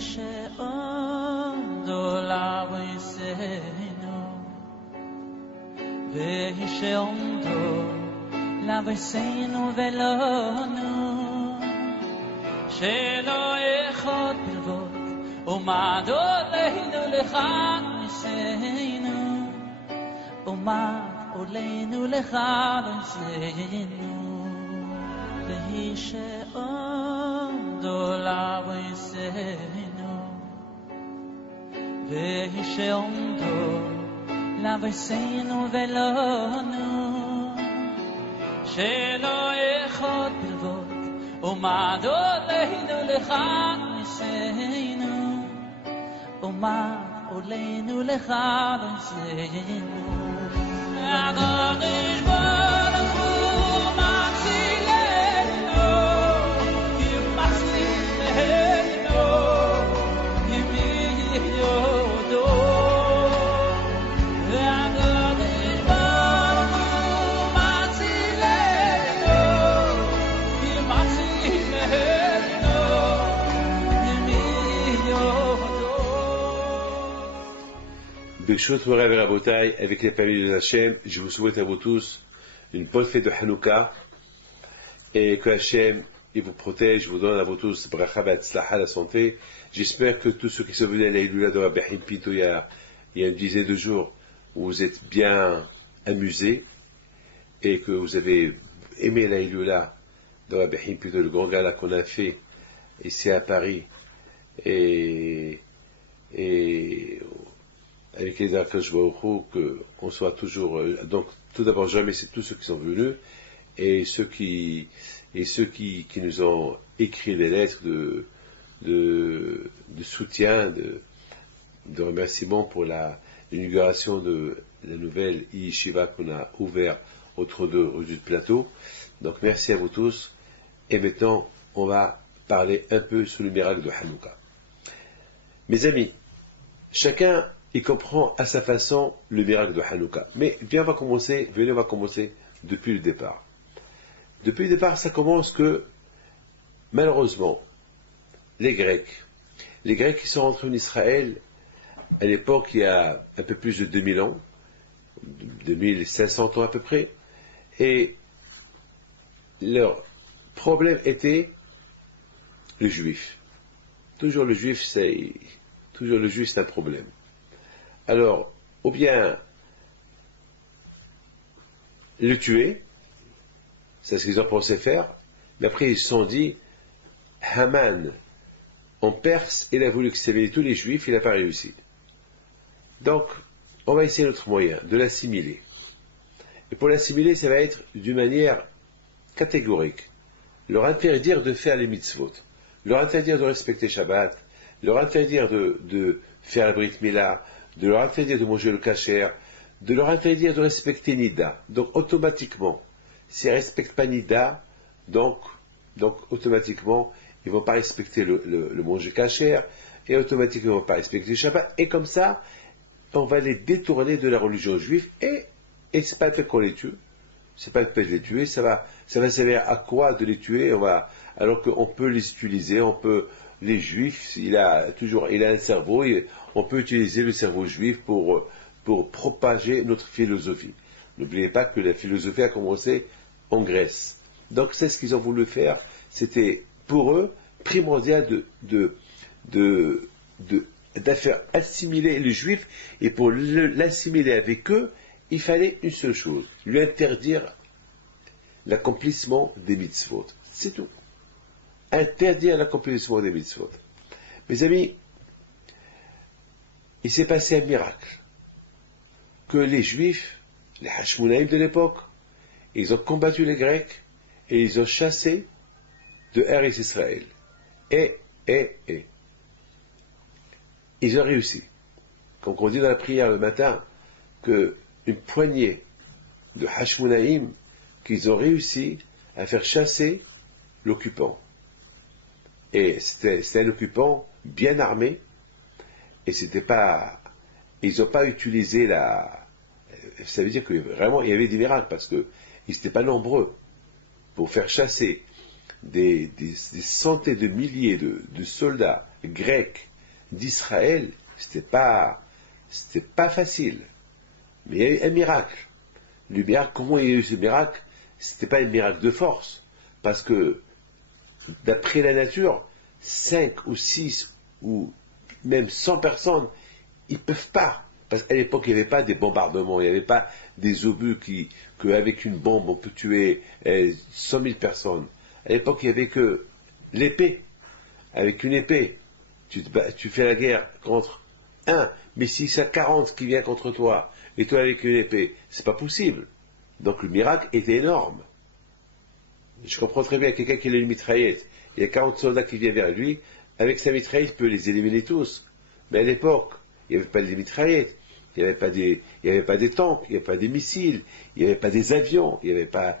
שעומדו לבויסנו והיא שעומדו לבויסנו ולנו שלא אחד בלבוד ומד עולנו לכאן ניסינו ומד עולנו לכאן ניסינו והיא שעומדו לבויסנו והיא שעומדו לבויסנו ולנו שלא אחד בלבוד ומד עולנו לכאן ניסינו ומד עולנו לכאן ניסינו הקדוש ברוך הוא מצילנו כי מצילנו ימי יודו הקדוש ברוך הוא מצילנו כי מצילנו ימי יודו. Birshot Morav et Rabotai, avec les familles de Hachem, je vous souhaite à vous tous une bonne fête de Hanouka et que Hachem il vous protège, vous donne à vous tous bracha v'atzlacha, la santé. J'espère que tous ceux qui sont venus à la Hiloula de Rabbi Haim Pinto il y a une dizaine de jours, vous êtes bien amusés et que vous avez aimé la Hiloula de Rabbi Haim Pinto, le grand gala qu'on a fait ici à Paris et avec les Akash Baruch qu'on soit toujours. Donc, tout d'abord, je remercie tous ceux qui sont venus et ceux qui nous ont écrit des lettres de soutien, de remerciement pour l'inauguration de la nouvelle yeshiva qu'on a ouvert autour de rue du Plateau. Donc, merci à vous tous. Et maintenant, on va parler un peu sur le miracle de Hanouka. Mes amis, chacun il comprend à sa façon le miracle de Hanouka. Mais venez, on va commencer depuis le départ. Depuis le départ, ça commence que, malheureusement, les Grecs qui sont rentrés en Israël, à l'époque, il y a un peu plus de 2000 ans, 2500 ans à peu près, et leur problème était le juif. Toujours le juif, c'est un problème. Alors, ou bien le tuer, c'est ce qu'ils ont pensé faire, mais après ils se sont dit, Haman, en Perse, il a voulu exterminer tous les juifs, il n'a pas réussi. Donc, on va essayer notre moyen de l'assimiler. Et pour l'assimiler, ça va être d'une manière catégorique. Leur interdire de faire les mitzvot, leur interdire de respecter Shabbat, leur interdire de faire la Brit Mila, de leur interdire de manger le kasher, de leur interdire de respecter Nida. Donc automatiquement, s'ils ne respectent pas Nida, donc automatiquement, ils ne vont pas respecter le manger kasher, et automatiquement, ils ne vont pas respecter le Shabbat, et comme ça, on va les détourner de la religion juive, et c'est pas le fait qu'on les tue, c'est pas le fait de les tuer, ça va servir à quoi de les tuer, alors qu'on peut les utiliser, les juifs, il a un cerveau, on peut utiliser le cerveau juif pour propager notre philosophie. N'oubliez pas que la philosophie a commencé en Grèce. Donc c'est ce qu'ils ont voulu faire, c'était pour eux primordial de faire assimiler les juifs, et pour l'assimiler avec eux, il fallait une seule chose, lui interdire l'accomplissement des mitzvot. C'est tout. Interdire l'accomplissement des mitzvot. Mes amis, il s'est passé un miracle. Que les Juifs, les Hashmonaïm de l'époque, ils ont combattu les Grecs et ils ont chassé de Eretz Israël. Et ils ont réussi. Comme on dit dans la prière le matin, qu'une poignée de Hashmonaïm qu'ils ont réussi à faire chasser l'occupant. Et c'était un occupant bien armé, et ils n'ont pas utilisé ça veut dire que vraiment il y avait des miracles, parce qu'ils n'étaient pas nombreux pour faire chasser des centaines de milliers de soldats grec d'Israël, c'était pas facile. Mais il y a eu un miracle. Le miracle, comment il y a eu ce miracle? C'était pas un miracle de force. Parce que, d'après la nature, 5 ou 6 ou même 100 personnes, ils peuvent pas. Parce qu'à l'époque, il n'y avait pas des bombardements, il n'y avait pas des obus qu'avec une bombe, on peut tuer 100 000 personnes. À l'époque, il n'y avait que l'épée. Avec une épée, tu fais la guerre contre un, mais si c'est 40 qui vient contre toi, et toi avec une épée, c'est pas possible. Donc le miracle était énorme. Je comprends très bien quelqu'un qui a une mitraillette, il y a 40 soldats qui viennent vers lui, avec sa mitraillette, il peut les éliminer tous. Mais à l'époque, il n'y avait pas de mitraillettes, il n'y avait pas des tanks, il n'y avait pas des missiles, il n'y avait pas des avions, il n'y avait pas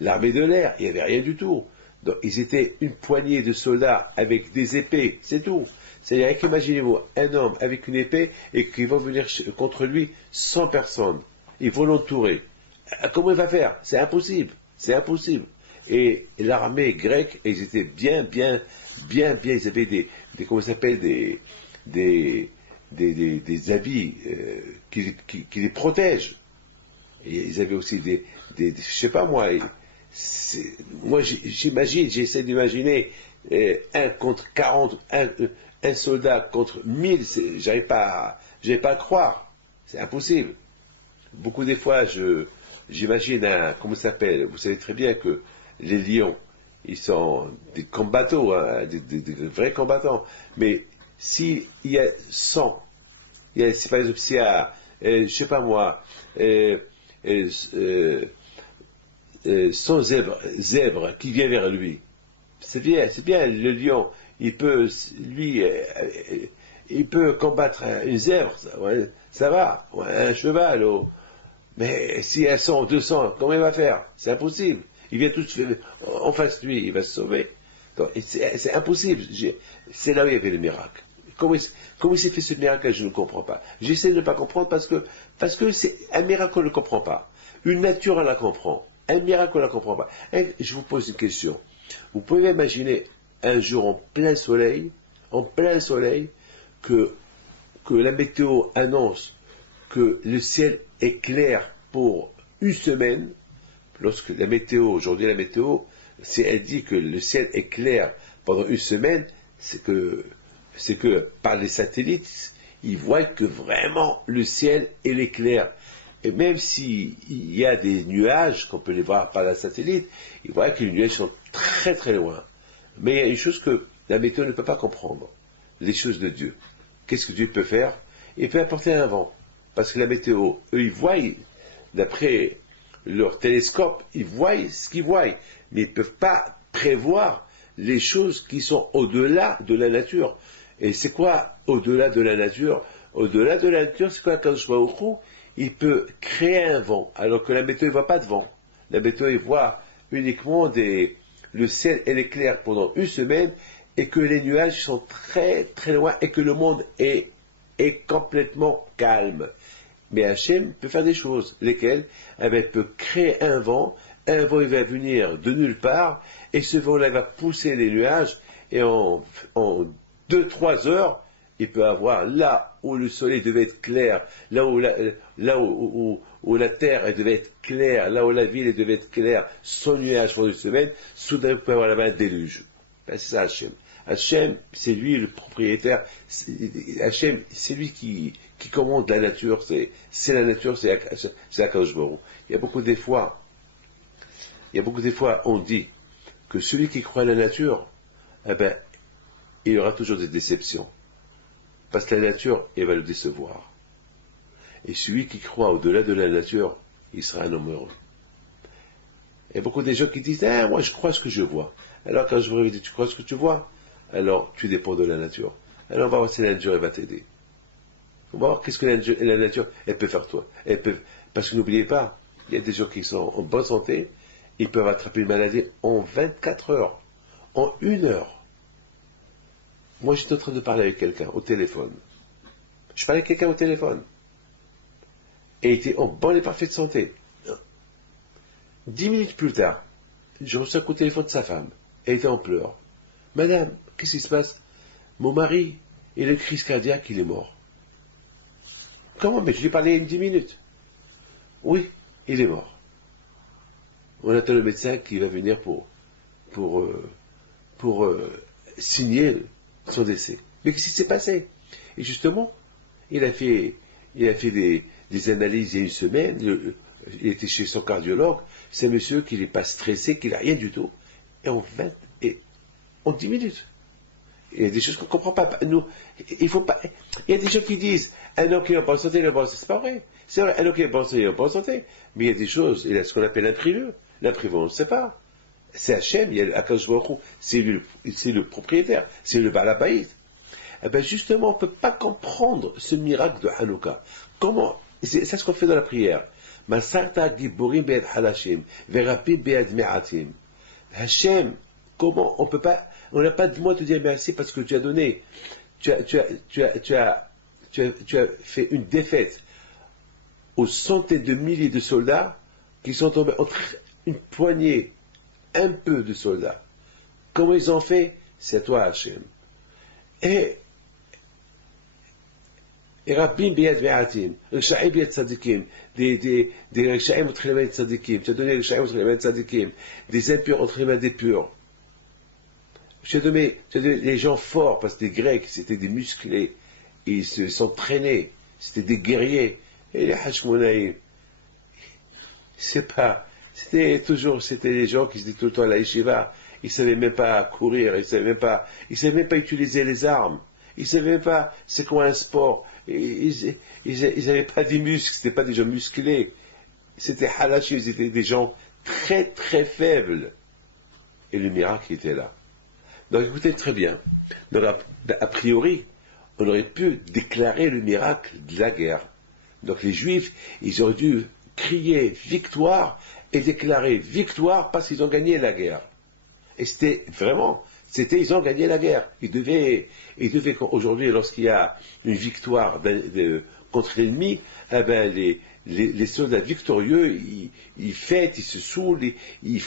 l'armée de l'air, il n'y avait rien du tout. Donc ils étaient une poignée de soldats avec des épées, c'est tout. C'est-à-dire qu'imaginez-vous un homme avec une épée et qu'il va venir contre lui 100 personnes. Ils vont l'entourer. Comment il va faire? C'est impossible. C'est impossible. Et l'armée grecque, ils étaient bien, ils avaient comment ça s'appelle, des habits qui les protègent. Et ils avaient aussi je sais pas moi, moi j'essaie d'imaginer un contre 40, un soldat contre 1000, j'arrive pas à croire, c'est impossible. Beaucoup des fois j'imagine comment ça s'appelle, vous savez très bien que les lions, ils sont des combattants, hein, des vrais combattants, mais s'il y a 100, si par exemple s'il y a, je sais pas moi, 100 zèbres qui viennent vers lui. C'est bien, le lion, il peut combattre une zèbre, ça va, un cheval, mais si elles sont 200, comment il va faire? C'est impossible. Il vient tous en face de lui, il va se sauver. Donc, c'est impossible. C'est là où il y avait le miracle. Comment il s'est fait ce miracle? Je ne comprends pas. J'essaie de ne pas comprendre parce que c'est un miracle qu'on ne comprend pas. Une nature, on la comprend. Un miracle, on ne la comprend pas. Et je vous pose une question. Vous pouvez imaginer un jour en plein soleil, que la météo annonce que le ciel est clair pour une semaine. Lorsque aujourd'hui la météo, si elle dit que le ciel est clair pendant une semaine, c'est que par les satellites, ils voient que vraiment le ciel est clair. Et même s'il y a des nuages, qu'on peut les voir par la satellite, ils voient que les nuages sont très très loin. Mais il y a une chose que la météo ne peut pas comprendre, les choses de Dieu. Qu'est-ce que Dieu peut faire? Il peut apporter un vent. Parce que la météo, eux, ils voient, d'après leur télescope, ils voient ce qu'ils voient. Mais ils ne peuvent pas prévoir les choses qui sont au-delà de la nature. Et c'est quoi au-delà de la nature? Au-delà de la nature, c'est quoi quand je vois au trou? Il peut créer un vent, alors que la météo ne voit pas de vent. La météo, il voit uniquement le ciel est clair pendant une semaine et que les nuages sont très très loin et que le monde est complètement calme. Mais Hachem peut faire des choses, lesquelles? Eh bien, il peut créer un vent il va venir de nulle part et ce vent-là va pousser les nuages et en 2-3 heures, il peut avoir là où le soleil devait être clair, là où la terre elle devait être claire, là où la ville elle devait être claire, sans nuage pendant une semaine, soudain il peut avoir là-bas un déluge. Ben, c'est ça Hachem. Hachem, c'est lui le propriétaire. Hachem, c'est lui qui commande la nature. C'est la nature, c'est la Kadosh Baruch Hu. Il y a beaucoup des fois, on dit que celui qui croit à la nature, eh ben, il y aura toujours des déceptions. Parce que la nature, elle va le décevoir. Et celui qui croit au-delà de la nature, il sera un homme heureux. Il y a beaucoup de gens qui disent, ah, moi je crois ce que je vois. Alors quand je vous dis, tu crois ce que tu vois? Alors tu dépends de la nature. Alors on va voir si la nature elle va t'aider. On va voir qu'est-ce que la nature elle peut faire toi. Parce que n'oubliez pas, il y a des gens qui sont en bonne santé, ils peuvent attraper une maladie en 24 heures, en 1 heure. Moi j'étais en train de parler avec quelqu'un au téléphone. Je parlais avec quelqu'un au téléphone. Et il était en bonne et parfaite santé. 10 minutes plus tard, je reçois un coup de téléphone de sa femme. Elle était en pleurs. Madame, qu'est-ce qui se passe? mon mari, il a une crise cardiaque, il est mort. Comment? Mais je lui ai parlé il y a 10 minutes. Oui, il est mort. On attend le médecin qui va venir pour, signer son décès. Mais qu'est-ce qui s'est passé? Et justement, il a fait des analyses il y a une semaine, il était chez son cardiologue, c'est un monsieur qui n'est pas stressé, qui n'a rien du tout, et en 10 minutes. Il y a des choses qu'on ne comprend pas. Nous, il y a des gens qui disent, un homme qui est en bonne santé, il est en bonne santé. C'est pas vrai. C'est vrai, un homme qui est en bonne santé, il est en bonne santé. Mais il y a des choses, il y a ce qu'on appelle l'imprévu. L'imprévu, on ne sait pas. C'est Hachem, il y a Akadosh Baruch Hu, c'est le propriétaire, c'est le Baal Habayit. Eh bien justement, on ne peut pas comprendre ce miracle de Hanouka. Comment? C'est ce qu'on fait dans la prière. Masarta giborim be'ed halashim, verapim be'ed me'atim. Hachem, comment on n'a pas de mots de te dire merci parce que tu as donné, tu as fait une défaite aux centaines de milliers de soldats qui sont tombés entre une poignée, un peu de soldats. Comment ils ont fait? C'est à toi, Hachem. Et Rabbim biyad ve'atim, Risha'im biyad tzadikim, des Risha'im entre les mains de tzadikim, tu as donné Risha'im entre les mains de tzadikim, des impurs entre les mains des purs. Tu as donné les gens forts, parce que les Grecs, c'était des musclés, ils se sont traînés, c'était des guerriers, et les Hashmonaïm, c'était les gens qui se disaient tout le temps à la yeshiva, ils ne savaient même pas courir, ils ne savaient même pas utiliser les armes, ils ne savaient même pas c'est quoi un sport, ils n'avaient pas des muscles, ce n'étaient pas des gens musclés, c'était halachim, ils étaient des gens très très faibles, et le miracle était là. Donc écoutez très bien, donc, a priori, on aurait pu déclarer le miracle de la guerre. Donc les Juifs, ils auraient dû crier victoire et déclarer victoire parce qu'ils ont gagné la guerre. Et ils ont gagné la guerre. Ils devaient aujourd'hui, lorsqu'il y a une victoire contre l'ennemi, eh ben, les soldats victorieux, ils fêtent, ils se saoulent, ils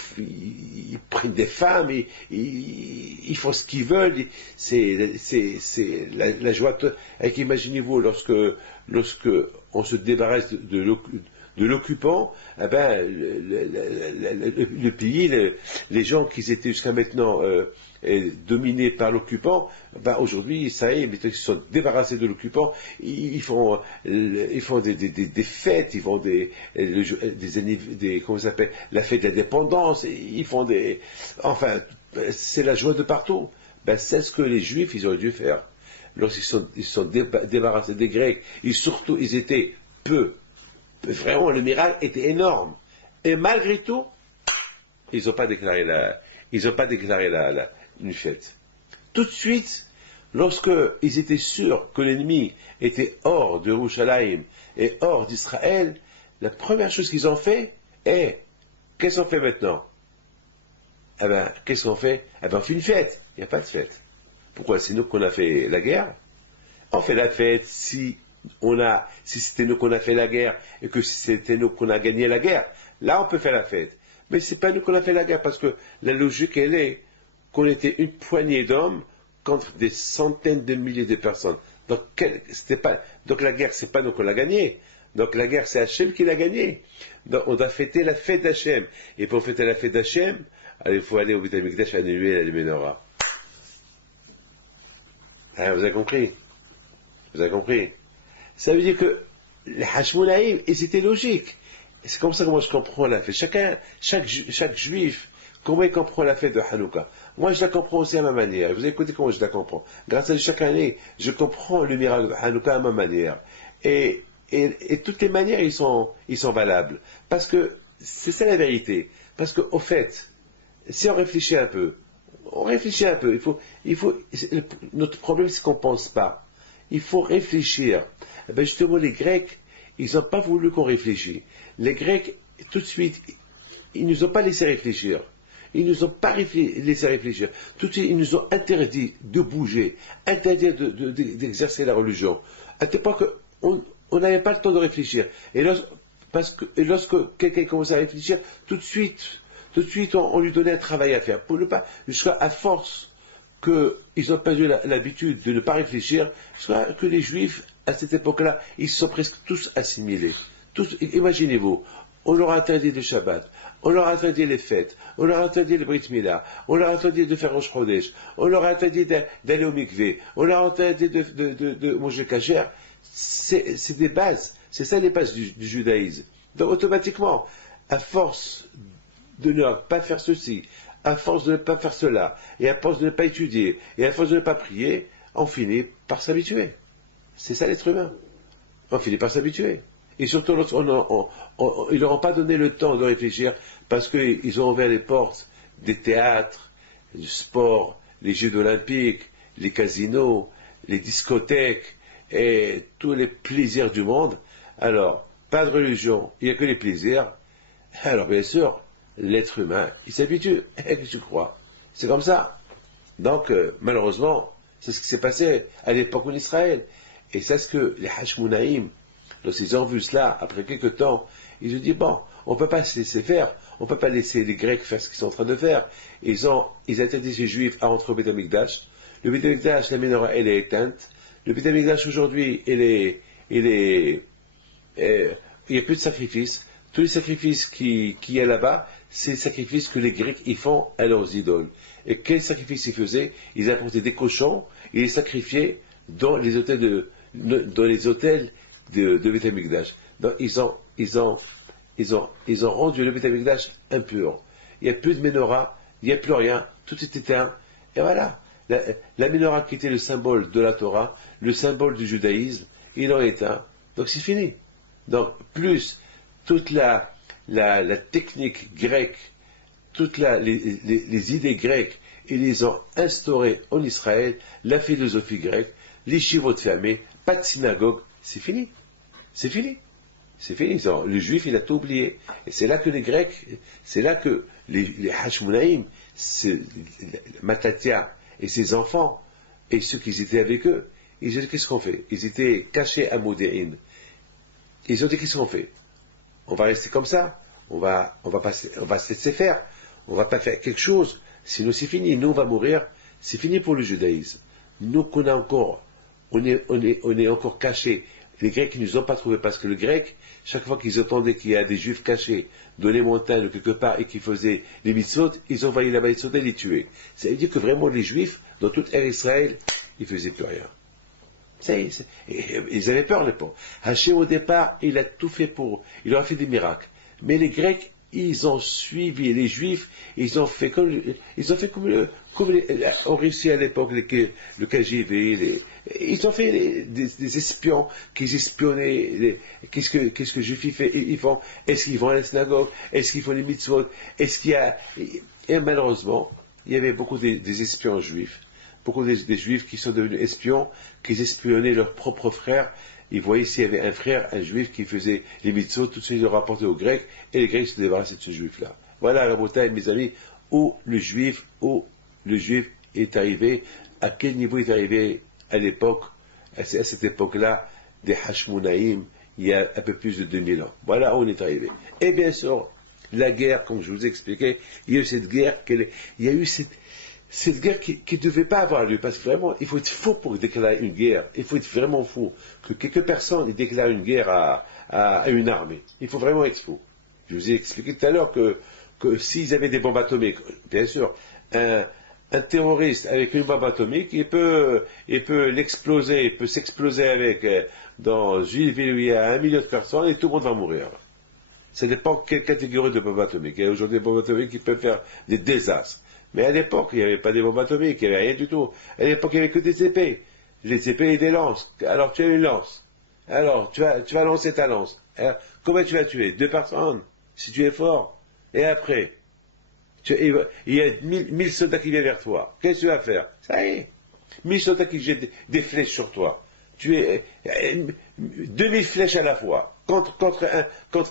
prennent des femmes, ils font ce qu'ils veulent. C'est la joie. Imaginez-vous, lorsque on se débarrasse de l'occupant, eh ben, le pays, les gens qui étaient jusqu'à maintenant dominés par l'occupant, ben aujourd'hui, ça y est, ils se sont débarrassés de l'occupant, ils font des fêtes, ils font comment ça s'appelle, la fête de l'indépendance, enfin, c'est la joie de partout. Ben, c'est ce que les Juifs, ils auraient dû faire. Lorsqu'ils se sont débarrassés des Grecs, ils étaient peu. Vraiment, le miracle était énorme. Et malgré tout, ils n'ont pas déclaré une fête. Tout de suite, lorsqu'ils étaient sûrs que l'ennemi était hors de Yerushalayim et hors d'Israël, la première chose qu'ils ont fait est, qu'est-ce qu'on fait maintenant? Eh bien, qu'est-ce qu'on fait? Eh bien, on fait une fête. Il n'y a pas de fête. Pourquoi? C'est nous qu'on a fait la guerre. On fait la fête si c'était nous qu'on a fait la guerre et que c'était nous qu'on a gagné la guerre. Là, on peut faire la fête. Mais c'est pas nous qu'on a fait la guerre parce que la logique, elle est qu'on était une poignée d'hommes contre des centaines de milliers de personnes. Donc, la guerre, c'est pas nous qu'on l'a gagnée. Donc, la guerre, c'est Hachem qui l'a gagnée. Donc, on doit fêter la fête d'Hachem. Et pour fêter la fête d'Hachem, il faut aller au Beit HaMikdash annuler la menorah. Ah, vous avez compris? Vous avez compris? Ça veut dire que les Hashmonaïm, et c'était logique. C'est comme ça que moi je comprends la fête. Chaque juif, comment il comprend la fête de Hanouka? Moi je la comprends aussi à ma manière. Vous écoutez comment je la comprends. Grâce à chaque année, je comprends le miracle de Hanouka à ma manière. Et toutes les manières, ils sont valables. Parce que c'est ça la vérité. Parce que, au fait, si on réfléchit un peu, notre problème c'est qu'on ne pense pas. Il faut réfléchir. Eh bien justement, les Grecs, ils n'ont pas voulu qu'on réfléchisse. Les Grecs, tout de suite, ils ne nous ont pas laissé réfléchir. Ils ne nous ont pas laissé réfléchir. Tout de suite, ils nous ont interdit de bouger, interdit d'exercer la religion. À tel point qu'on n'avait pas le temps de réfléchir. Et lorsque quelqu'un commence à réfléchir, tout de suite, on lui donnait un travail à faire. Jusqu'à force qu'ils ont perdu l'habitude de ne pas réfléchir, soit que les Juifs, à cette époque-là, ils se sont presque tous assimilés. Tous, imaginez-vous, on leur a interdit le Shabbat, on leur a interdit les fêtes, on leur a interdit le Brit Mila, on leur a interdit de faire Rosh Chodesh, on leur a interdit d'aller au mikvé, on leur a interdit de manger kasher. C'est des bases, c'est ça les bases du judaïsme. Donc automatiquement, à force de ne pas faire ceci, à force de ne pas faire cela, et à force de ne pas étudier, et à force de ne pas prier, on finit par s'habituer. C'est ça l'être humain. On finit par s'habituer. Et surtout, ils leur ont pas donné le temps de réfléchir parce qu'ils ont ouvert les portes des théâtres, du sport, les Jeux olympiques, les casinos, les discothèques et tous les plaisirs du monde. Alors, pas de religion, il n'y a que les plaisirs. Alors, bien sûr, l'être humain, il s'habitue. Qu'est-ce que tu crois? C'est comme ça. Donc, malheureusement, c'est ce qui s'est passé à l'époque en Israël. Et c'est ce que les Hashmonaïm, lorsqu'ils ont vu cela, après quelques temps, ils ont dit, bon, on ne peut pas se laisser faire, on ne peut pas laisser les Grecs faire ce qu'ils sont en train de faire. Ils interdisent les Juifs à entrer au Beth Amikdash. Le Beth Amikdash, la menorah, elle est éteinte. Le Beth Amikdash, aujourd'hui, il n'y a plus de sacrifices. Tous les sacrifices qu'il y a là-bas, c'est les sacrifices que les Grecs y font à leurs idoles. Et quels sacrifices ils faisaient? Ils apportaient des cochons, ils les sacrifiaient dans les hôtels de Beth Amikdash. Donc ils ont rendu le Beth Amikdash impur. Il n'y a plus de menorah, il n'y a plus rien, tout est éteint. Et voilà, la menorah qui était le symbole de la Torah, le symbole du judaïsme, ils l'ont éteint. Donc c'est fini. Donc plus toute la technique grecque, toutes les idées grecques, ils les ont instaurées en Israël, la philosophie grecque, les chivot fermés, pas de synagogue, c'est fini. C'est fini. C'est fini. Le juif, il a tout oublié. Et c'est là que les Grecs, c'est là que les Hashmonaïm, Matatia et ses enfants, et ceux qui étaient avec eux, ils ont dit qu'est-ce qu'on fait? Ils étaient cachés à Modéine. Ils ont dit qu'est-ce qu'on fait? On va rester comme ça. On va se laisser faire. On va pas faire quelque chose. Sinon c'est fini. Nous on va mourir. C'est fini pour le judaïsme. Nous qu'on a encore, on est encore cachés. Les Grecs ne nous ont pas trouvés parce que le grec, chaque fois qu'ils entendaient qu'il y a des Juifs cachés dans les montagnes ou quelque part et qui faisaient les mitzvot, ils envahissaient la mitzvot et les tuaient. Ça veut dire que vraiment les Juifs, dans toute ère Israël, ils faisaient plus rien. Ils avaient peur les pauvres. Hachem au départ, il a tout fait il leur a fait des miracles. Mais les Grecs, ils ont suivi les Juifs, ils ont fait comme on réussit à l'époque le KGB, ils ont fait des espions qui espionnaient. Qu'est-ce que les Juifs ils font? Est-ce qu'ils vont à la synagogue? Est-ce qu'ils font les mitzvot? Est-ce qu'il y a... Et malheureusement, il y avait beaucoup des espions juifs, beaucoup des Juifs qui sont devenus espions, qui espionnaient leurs propres frères. Ils voyaient s'il y avait un frère, un juif qui faisait les mitzvot, tout de suite ils le rapportaient aux Grecs, et les Grecs se débarrassaient de ce juif-là. Voilà, Rabotai, mes amis, où le juif est arrivé, à quel niveau il est arrivé à l'époque, à cette époque-là, des Hashmonaïm, il y a un peu plus de 2000 ans. Voilà où on est arrivé. Et bien sûr, la guerre, comme je vous ai expliqué, il y a eu cette guerre, cette guerre qui ne devait pas avoir lieu, parce que vraiment, il faut être fou pour déclarer une guerre. Il faut être vraiment fou. Que quelques personnes déclarent une guerre à une armée. Il faut vraiment être fou. Je vous ai expliqué tout à l'heure que s'ils avaient des bombes atomiques, bien sûr, un terroriste avec une bombe atomique, il peut l'exploser, il peut s'exploser avec dans une ville où il y a 1 million de personnes et tout le monde va mourir. Ça dépend quelle catégorie de bombe atomique. Il y a aujourd'hui des bombes atomiques qui peuvent faire des désastres. Mais à l'époque, il n'y avait pas des bombes atomiques, il n'y avait rien du tout. À l'époque, il n'y avait que des épées. Les épées et des lances. Alors, tu as une lance. Alors, tu vas lancer ta lance. Alors, combien tu vas tuer? 2 personnes, si tu es fort. Et après, il y a 1000 soldats qui viennent vers toi. Qu'est-ce que tu vas faire? Ça y est. 1000 soldats qui jettent des flèches sur toi. Tu es 2000 flèches à la fois. Contre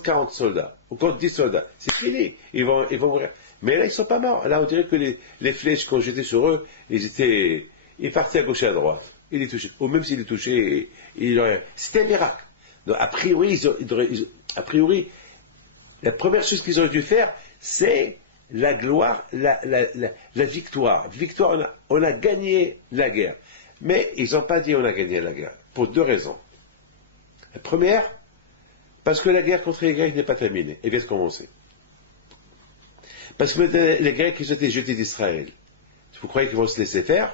40 soldats. Ou contre 10 soldats. C'est fini. Ils vont mourir. Mais là, ils ne sont pas morts. Là, on dirait que les flèches qu'on jetait sur eux, ils partaient à gauche et à droite. Ils les touchaient. Ou même s'ils les touchaient, c'était un miracle. Donc, a priori, la première chose qu'ils auraient dû faire, c'est la gloire, la victoire. Victoire, on a gagné la guerre. Mais ils n'ont pas dit on a gagné la guerre, pour deux raisons. La première, parce que la guerre contre les Grecs n'est pas terminée, elle vient de commencer. Parce que les Grecs, ils ont été jetés d'Israël. Vous croyez qu'ils vont se laisser faire?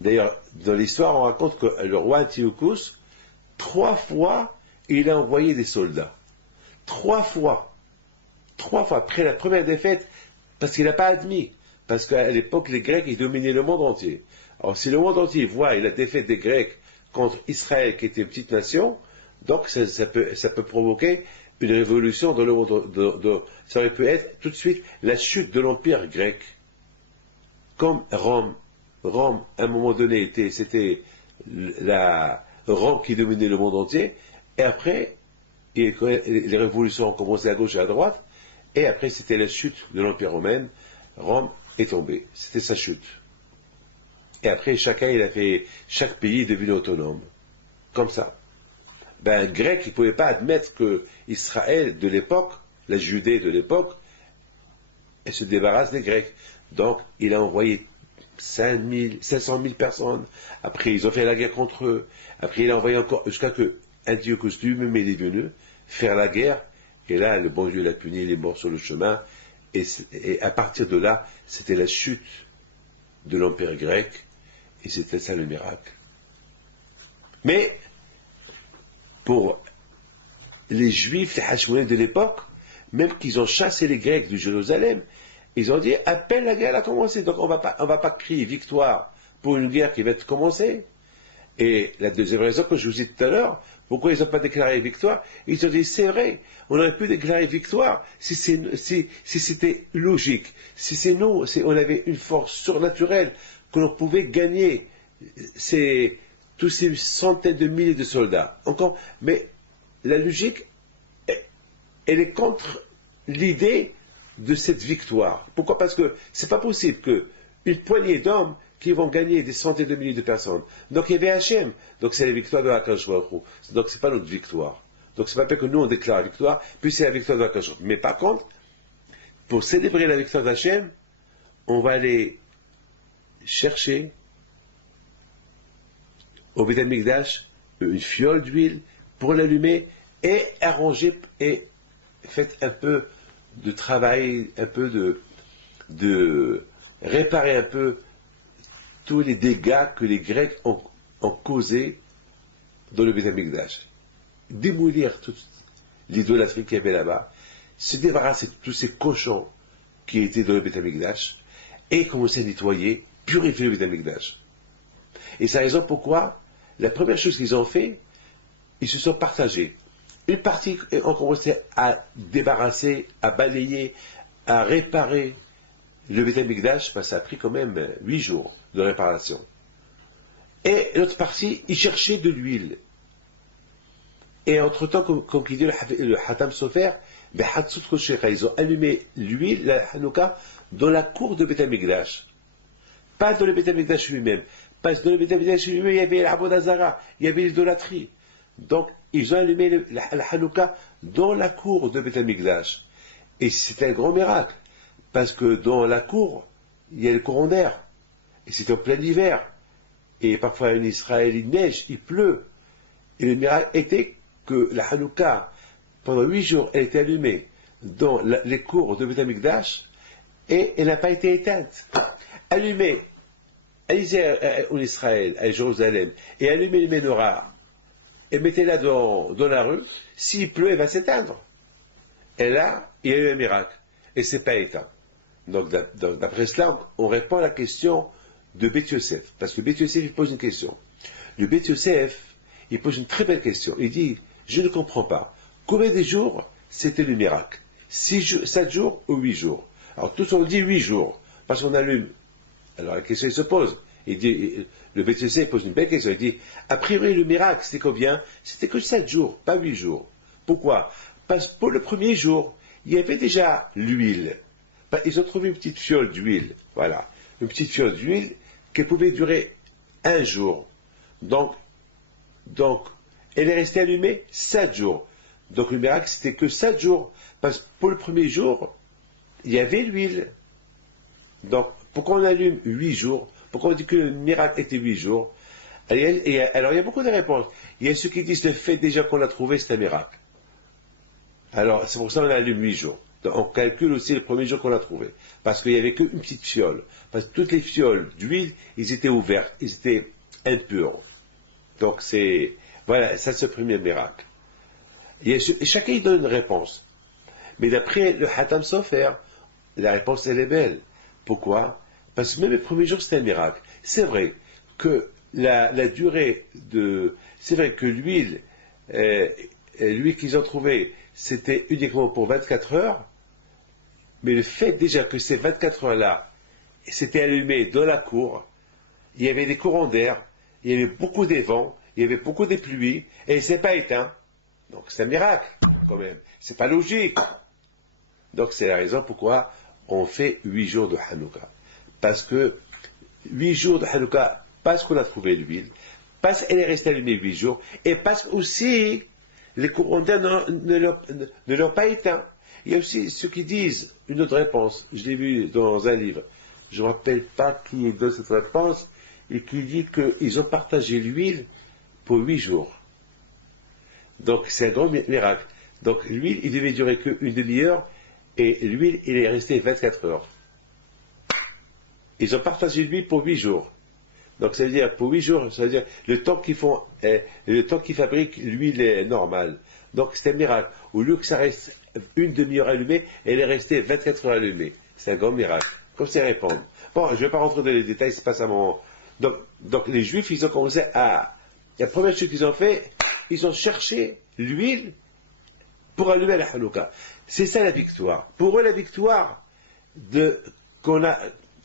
D'ailleurs, dans l'histoire, on raconte que le roi Antiochus, 3 fois, il a envoyé des soldats. 3 fois. 3 fois. Après la première défaite, parce qu'il n'a pas admis. Parce qu'à l'époque, les Grecs, ils dominaient le monde entier. Alors, si le monde entier voit la défaite des Grecs contre Israël, qui était une petite nation, donc ça peut provoquer une révolution dans le monde. Ça aurait pu être tout de suite la chute de l'empire grec. Comme Rome. Rome, à un moment donné, c'était la Rome qui dominait le monde entier. Et après, les révolutions ont commencé à gauche et à droite. Et après, c'était la chute de l'empire romain. Rome est tombée. C'était sa chute. Et après, chaque pays est devenu autonome. Comme ça. Ben, Grec, il ne pouvait pas admettre que Israël de l'époque, la Judée de l'époque, elle se débarrasse des Grecs. Donc, il a envoyé 500 000 personnes. Après, ils ont fait la guerre contre eux. Après, il a envoyé encore, jusqu'à que Antiochus lui-même est venu faire la guerre. Et là, le bon Dieu l'a puni, il est mort sur le chemin. Et à partir de là, c'était la chute de l'empire grec. Et c'était ça le miracle. Mais, pour les Juifs, les Hachmonéens de l'époque, même qu'ils ont chassé les Grecs de Jérusalem, ils ont dit, à peine la guerre a commencé, donc on va pas crier victoire pour une guerre qui va commencer. Et la deuxième raison que je vous ai dit tout à l'heure, pourquoi ils n'ont pas déclaré victoire, ils ont dit, c'est vrai, on aurait pu déclarer victoire si c'était logique, si on avait une force surnaturelle, que l'on pouvait gagner tous ces centaines de milliers de soldats. Encore, mais la logique, elle est contre l'idée de cette victoire. Pourquoi? Parce que c'est pas possible qu'une poignée d'hommes qui vont gagner des centaines de milliers de personnes. Donc il y avait Hachem. Donc c'est la victoire de Akadosh Baruch Hu. Donc c'est pas notre victoire. Donc c'est pas que nous on déclare la victoire, puis c'est la victoire de Akadosh Baruch Hu. Mais par contre, pour célébrer la victoire d'Hachem, on va aller chercher au Beit HaMikdash une fiole d'huile pour l'allumer et arranger et faites un peu de travail, un peu de réparer un peu tous les dégâts que les Grecs ont causés dans le Beit HaMikdash. Démolir toute l'idolâtrie qu'il y avait là-bas, se débarrasser de tous ces cochons qui étaient dans le Beit HaMikdash et commencer à nettoyer, purifier le Beit HaMikdash. Et c'est la raison pourquoi la première chose qu'ils ont fait, ils se sont partagés. Une partie ont commencé à débarrasser, à balayer, à réparer le Beit HaMikdash, parce que ça a pris quand même 8 jours de réparation. Et l'autre partie, ils cherchaient de l'huile. Et entre-temps, comme dit le Hatam Sofer, ils ont allumé l'huile, la Hanouka, dans la cour de Beit HaMikdash. Pas dans le Beit HaMikdash lui-même. Parce que dans le Beit HaMikdash lui-même, il y avait l'Abod Zara, il y avait l'idolâtrie. Donc, ils ont allumé la Hanouka dans la cour de Beit HaMikdash. Et c'était un grand miracle. Parce que dans la cour, il y a le courant d'air. Et c'est en plein hiver. Et parfois en Israël, il neige, il pleut. Et le miracle était que la Hanouka, pendant 8 jours, elle était allumée dans les cours de Beit HaMikdash et elle n'a pas été éteinte. Allumée, allez-y en Israël, à Jérusalem, et allumez le menorah et mettez-la dans la rue. S'il pleut, elle va s'éteindre. Et là, il y a eu un miracle. Et c'est pas éteint. Donc, d'après cela, on répond à la question de Beit Yosef. Parce que Beit Yosef, il pose une question. Le Beit Yosef, il pose une très belle question. Il dit, je ne comprends pas. Combien de jours c'était le miracle? 7 jours ou 8 jours? Alors, tous on dit 8 jours. Parce qu'on allume. Alors, la question se pose. Il dit, le Beit Yosef pose une belle question. Il dit, a priori, le miracle, c'était combien? C'était que 7 jours, pas 8 jours. Pourquoi? Parce que pour le premier jour, il y avait déjà l'huile. Ils ont trouvé une petite fiole d'huile. Voilà. Une petite fiole d'huile qui pouvait durer 1 jour. Donc, elle est restée allumée 7 jours. Donc, le miracle, c'était que 7 jours. Parce que pour le premier jour, il y avait l'huile. Donc, pourquoi on allume 8 jours? Pourquoi on dit que le miracle était 8 jours? Alors, il y a beaucoup de réponses. Il y a ceux qui disent le fait déjà qu'on l'a trouvé, c'est un miracle. Alors, c'est pour ça qu'on allume 8 jours. Donc, on calcule aussi le premier jour qu'on l'a trouvé. Parce qu'il n'y avait qu'une petite fiole. Parce que toutes les fioles d'huile, ils étaient ouvertes, ils étaient impurs. Donc, voilà, ça c'est le premier miracle. Et chacun il donne une réponse. Mais d'après le Hatam Sofer, la réponse elle est belle. Pourquoi? Parce que même le premier jour, c'était un miracle. C'est vrai que la durée de... C'est vrai que l'huile qu'ils ont trouvé, c'était uniquement pour 24 heures, mais le fait déjà que ces 24 heures-là, c'était allumé dans la cour, il y avait des courants d'air, il y avait beaucoup de vents, il y avait beaucoup de pluies, et il ne s'est pas éteint. Donc c'est un miracle, quand même. C'est pas logique. Donc c'est la raison pourquoi on fait 8 jours de Hanouka. Parce que 8 jours de Hanouka, parce qu'on a trouvé l'huile, parce qu'elle est restée allumée 8 jours, et parce aussi les courants d'air ne l'ont pas éteint. Il y a aussi ceux qui disent une autre réponse. Je l'ai vu dans un livre. Je ne me rappelle pas qui donne cette réponse, et qui dit qu'ils ont partagé l'huile pour 8 jours. Donc c'est un grand miracle. Donc l'huile, il devait durer qu'une demi-heure, et l'huile, il est resté 24 heures. Ils ont partagé l'huile pour 8 jours. Donc ça veut dire, pour 8 jours, ça veut dire le temps qu'ils fabriquent l'huile normale. Donc c'est un miracle. Au lieu que ça reste une demi-heure allumée, elle est restée 24 heures allumée. C'est un grand miracle. Comme c'est répondre. Bon, je ne vais pas rentrer dans les détails, c'est pas ça mon... Donc les Juifs, ils ont commencé à... La première chose qu'ils ont fait, ils ont cherché l'huile pour allumer la Hanouka. C'est ça la victoire. Pour eux, la victoire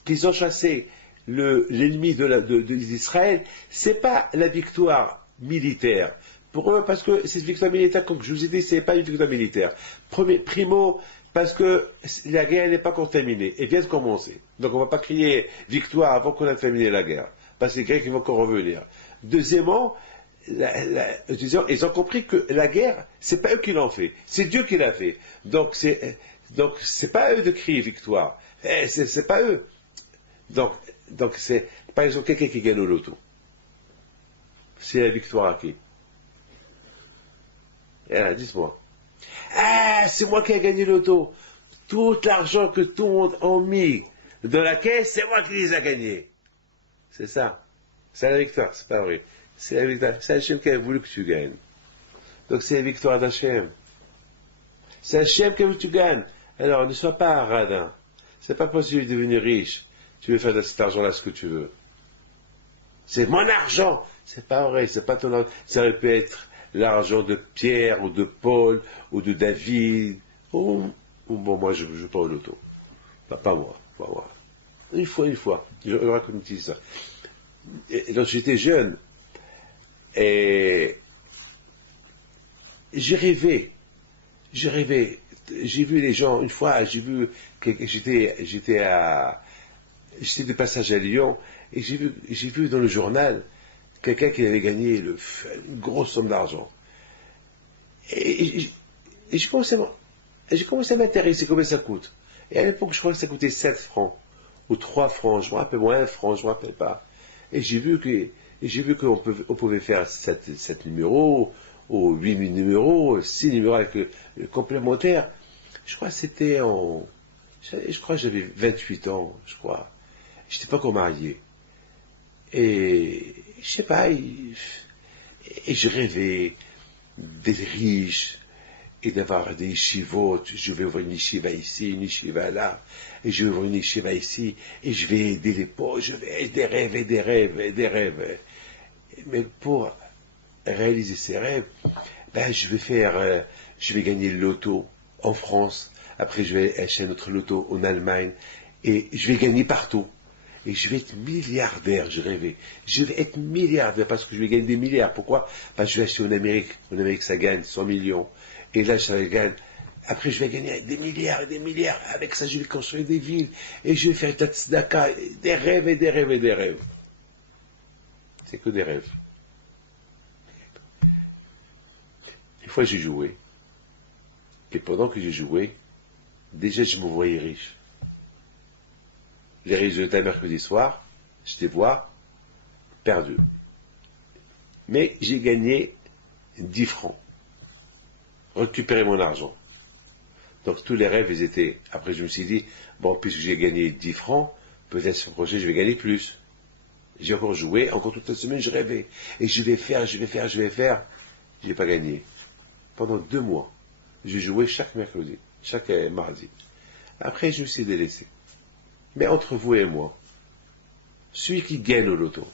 qu'ils ont chassé l'ennemi d'Israël, c'est pas la victoire militaire. Pour eux, parce que cette victoire militaire, comme je vous ai dit, c'est pas une victoire militaire. Primo, parce que la guerre n'est pas encore terminée. Elle vient de commencer. Donc on ne va pas crier victoire avant qu'on ait terminé la guerre. Parce que les Grecs vont encore revenir. Deuxièmement, ils ont compris que la guerre, c'est pas eux qui l'ont fait, c'est Dieu qui l'a fait. Donc c'est pas eux de crier victoire. C'est pas eux. Donc c'est par exemple quelqu'un qui gagne au loto. C'est la victoire à qui? Dites-moi. Ah, c'est moi qui ai gagné le loto. Tout l'argent que tout le monde a mis dans la caisse, c'est moi qui les ai gagnés. C'est ça. C'est la victoire, c'est pas vrai. C'est la victoire. C'est Hachem qui a voulu que tu gagnes. Donc c'est la victoire d'Hachem. C'est Hachem qui a voulu que tu gagnes. Alors ne sois pas un radin. C'est pas possible de devenir riche. Tu veux faire de cet argent-là ce que tu veux. C'est mon argent. C'est pas vrai, c'est pas ton argent. Ça aurait pu être l'argent de Pierre ou de Paul ou de David. Ou bon, moi je ne joue pas au loto. Pas moi. Une fois. Je raconte une petite histoire. Lorsque j'étais jeune, et j'ai rêvé. J'ai vu les gens, une fois, j'étais de passage à Lyon, et j'ai vu dans le journal quelqu'un qui avait gagné une grosse somme d'argent. Et j'ai commencé à m'intéresser combien ça coûte. Et à l'époque, je crois que ça coûtait 7 francs, ou 3 francs, je me rappelle, ou 1 franc, je me rappelle pas. Et j'ai vu qu'on pouvait faire 7 numéros, ou 8 numéros, 6 numéros avec le complémentaire. Je crois que j'avais 28 ans, je crois. J'étais pas encore marié. Et je sais pas, et je rêvais d'être riche et d'avoir des yeshivot. Je vais voir une yeshiva ici, une yeshiva là, et je vais voir une yeshiva ici, et je vais aider les pauvres, je vais aider des rêves. Mais pour réaliser ces rêves, je vais gagner le loto en France, après je vais acheter un autre loto en Allemagne, et je vais gagner partout. Et je vais être milliardaire, je rêvais. Je vais être milliardaire parce que je vais gagner des milliards. Pourquoi? Parce que je vais acheter en Amérique. En Amérique, ça gagne 100 millions. Et là, ça gagne. Après, je vais gagner des milliards et des milliards. Avec ça, je vais construire des villes. Et je vais faire des tzedaka, des rêves et des rêves et des rêves. C'est que des rêves. Une fois, j'ai joué. Et pendant que j'ai joué, déjà je me voyais riche. Les résultats mercredi soir, je les vois perdus. Mais j'ai gagné 10 francs. Récupérer mon argent. Donc tous les rêves, ils étaient... Après je me suis dit, bon, puisque j'ai gagné 10 francs, peut-être sur le prochain je vais gagner plus. J'ai encore joué, encore toute la semaine je rêvais. Et je vais faire. Je n'ai pas gagné. Pendant 2 mois, j'ai joué chaque mercredi, chaque mardi. Après je me suis délaissé. Mais entre vous et moi, celui qui gagne au loto,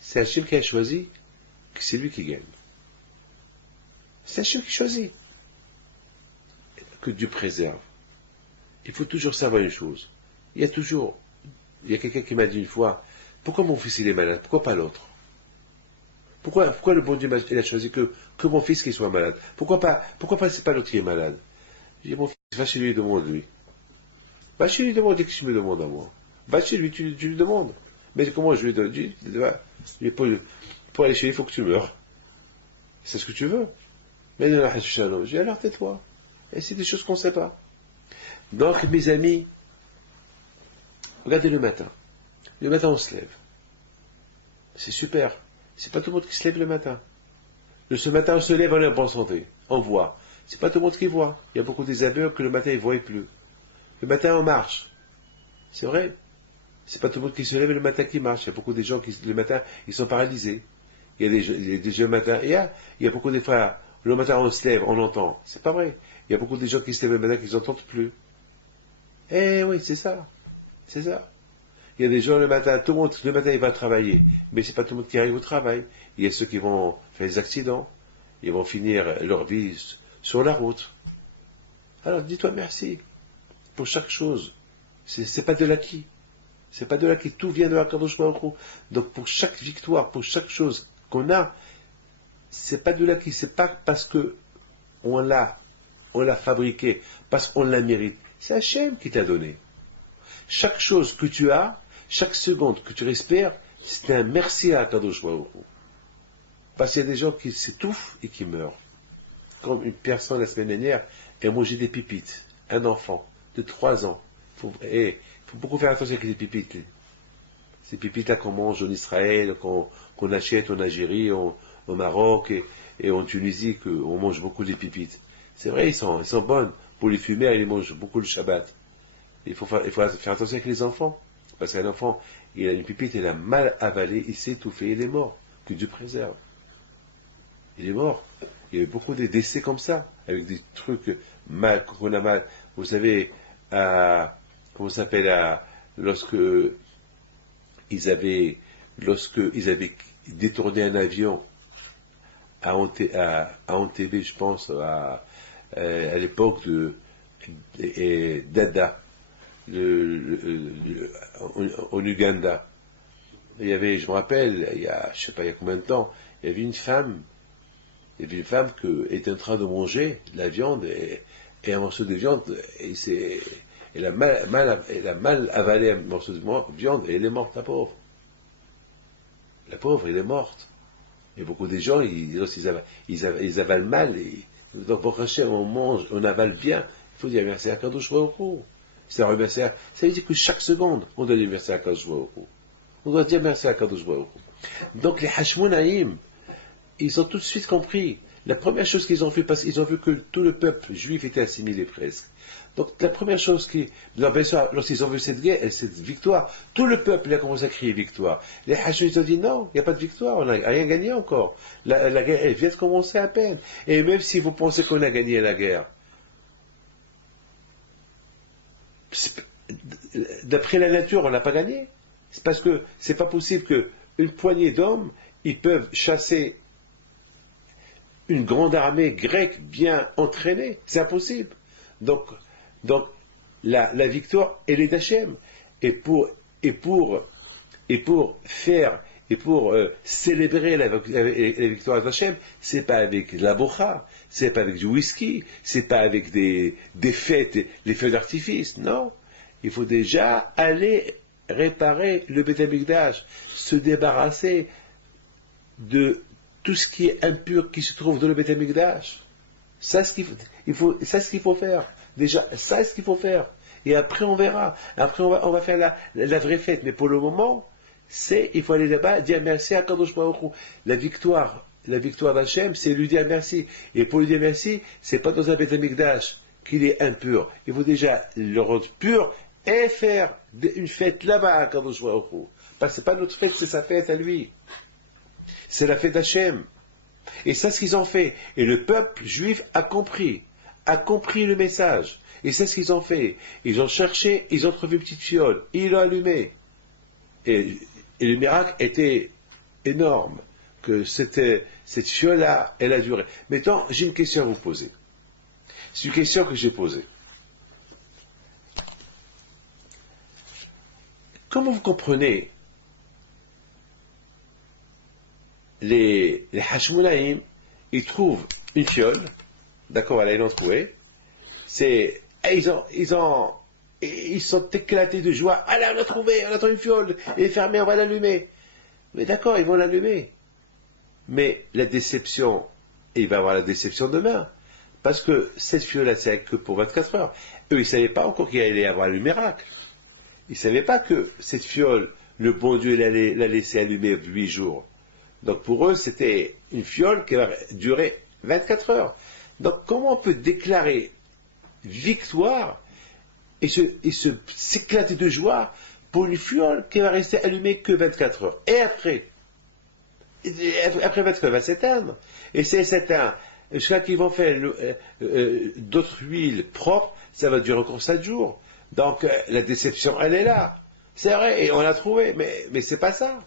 c'est Hachem qui a choisi que c'est lui qui gagne. C'est Hachem qui choisit. Que Dieu préserve. Il faut toujours savoir une chose. Il y a quelqu'un qui m'a dit une fois, pourquoi mon fils il est malade, pourquoi pas l'autre? Pourquoi le bon Dieu il a choisi que mon fils qui soit malade? Pourquoi pas c'est pas l'autre qui est malade? J'ai dit, mon fils, va chez lui et demande-lui. Va chez lui demander que tu me demandes à moi. Va chez lui, tu lui demandes. Mais comment je lui donne? Pour aller chez lui, il faut que tu meurs. C'est ce que tu veux. Mais non, je dis alors tais-toi. Et c'est des choses qu'on ne sait pas. Donc, mes amis, regardez le matin. Le matin, on se lève. C'est super. C'est pas tout le monde qui se lève le matin. Ce matin, on se lève, on est en bonne santé. On voit. C'est pas tout le monde qui voit. Il y a beaucoup des aveugles que le matin, ils ne voient plus. Le matin, on marche. C'est vrai. C'est pas tout le monde qui se lève le matin qui marche. Il y a beaucoup de gens qui, le matin, ils sont paralysés. Il y a des gens le matin. Il y a beaucoup de frères. Le matin, on se lève, on entend. C'est pas vrai. Il y a beaucoup de gens qui se lèvent le matin qui n'entendent plus. Eh oui, c'est ça. C'est ça. Il y a des gens le matin, tout le monde, le matin, il va travailler. Mais c'est pas tout le monde qui arrive au travail. Il y a ceux qui vont faire des accidents. Ils vont finir leur vie sur la route. Alors, dis-toi merci. Pour chaque chose. C'est pas de l'acquis. C'est pas de l'acquis. Tout vient de Akadosh Baruch Hu. Donc, pour chaque victoire, pour chaque chose qu'on a, c'est pas de l'acquis. C'est pas parce que on l'a fabriqué, parce qu'on la mérite. C'est Hachem qui t'a donné. Chaque chose que tu as, chaque seconde que tu respires, c'est un merci à Akadosh Baruch Hu. Parce qu'il y a des gens qui s'étouffent et qui meurent. Comme une personne la semaine dernière, elle mangeait des pépites. Un enfant de 3 ans. Il faut beaucoup faire attention avec les pépites. Ces pépites-là qu'on mange en Israël, qu'on achète en Algérie, au Maroc et en Tunisie, qu'on mange beaucoup des pépites. C'est vrai, ils sont bonnes. Pour les fumeurs, ils mangent beaucoup le Shabbat. Il faut faire attention avec les enfants. Parce qu'un enfant, il a une pépite, il a mal avalé, il s'est étouffé, il est mort. Que Dieu préserve. Il est mort. Il y a eu beaucoup de décès comme ça, avec des trucs mal, qu'on a mal. Vous savez, comment ça s'appelle, lorsque ils avaient détourné un avion à Entebbe, je pense, à l'époque d'Adda, en Uganda. Il y avait, je me rappelle, je sais pas il y a combien de temps, il y avait une femme qui était en train de manger de la viande et un morceau de viande, elle a mal avalé un morceau de viande et elle est morte, la pauvre. La pauvre, elle est morte. Et beaucoup de gens, ils avalent mal. Donc, pour cacher, on mange, on avale bien. Il faut dire merci à Kadosh Baruch Hu. Ça veut dire que chaque seconde, on doit dire merci à Kadosh Baruch Hu. On doit dire merci à Kadosh Baruch Hu. Donc, les Hashmonaïm, ils ont tout de suite compris. La première chose qu'ils ont fait, parce qu'ils ont vu que tout le peuple juif était assimilé presque. Donc, la première chose bien sûr, lorsqu'ils ont vu cette guerre, cette victoire, tout le peuple a commencé à crier victoire. Les Hashmonaïm, ils ont dit non, il n'y a pas de victoire, on n'a rien gagné encore. La guerre, elle vient de commencer à peine. Et même si vous pensez qu'on a gagné la guerre, d'après la nature, on n'a pas gagné. C'est parce que c'est pas possible qu'une poignée d'hommes, ils peuvent chasser une grande armée grecque bien entraînée. C'est impossible. Donc la victoire, elle est d'Hachem. Et pour célébrer la victoire d'Hachem, c'est pas avec la bocha, c'est pas avec du whisky, c'est pas avec des fêtes, les feux d'artifice. Non. Il faut déjà aller réparer le Beth Amikdash, se débarrasser de tout ce qui est impur qui se trouve dans le Beth Amikdash. C'est ce qu'il faut faire. Déjà, ça, c'est ce qu'il faut faire. Et après, on verra. Après, on va faire la vraie fête. Mais pour le moment, il faut aller là-bas, dire merci à Kadosh Baruch Hu. La victoire d'Hachem, c'est lui dire merci. Et pour lui dire merci, c'est pas dans un Beth Amikdash qu'il est impur. Il faut déjà le rendre pur et faire une fête là-bas à Kadosh Baruch Hu. Parce que c'est pas notre fête, c'est sa fête à lui. C'est la fête d'Hachem. Et ça, ce qu'ils ont fait. Et le peuple juif a compris le message. Et c'est ce qu'ils ont fait. Ils ont cherché, ils ont trouvé une petite fiole. Ils l'ont allumée. Et le miracle était énorme. Que cette fiole-là, elle a duré. Maintenant, j'ai une question à vous poser. C'est une question que j'ai posée. Comment vous comprenez les Hashmonaïm, ils trouvent une fiole, d'accord, ils l'ont trouvée, ils sont éclatés de joie, allez, on a trouvé une fiole, elle est fermée, on va l'allumer. Mais d'accord, ils vont l'allumer. Mais la déception, il va y avoir la déception demain, parce que cette fiole-là, c'est que pour 24 heures. Eux, ils ne savaient pas encore qu'il allait y avoir le miracle. Ils ne savaient pas que cette fiole, le bon Dieu la laissait allumer 8 jours. Donc pour eux, c'était une fiole qui va durer 24 heures. Donc comment on peut déclarer victoire et s'éclater de joie pour une fiole qui va rester allumée que 24 heures? Et après 24 heures, elle va s'éteindre. Et si elle s'éteint, jusqu'à qu'ils vont faire d'autres huiles propres, ça va durer encore 7 jours. Donc la déception, elle est là. C'est vrai, et on l'a trouvé, mais c'est pas ça.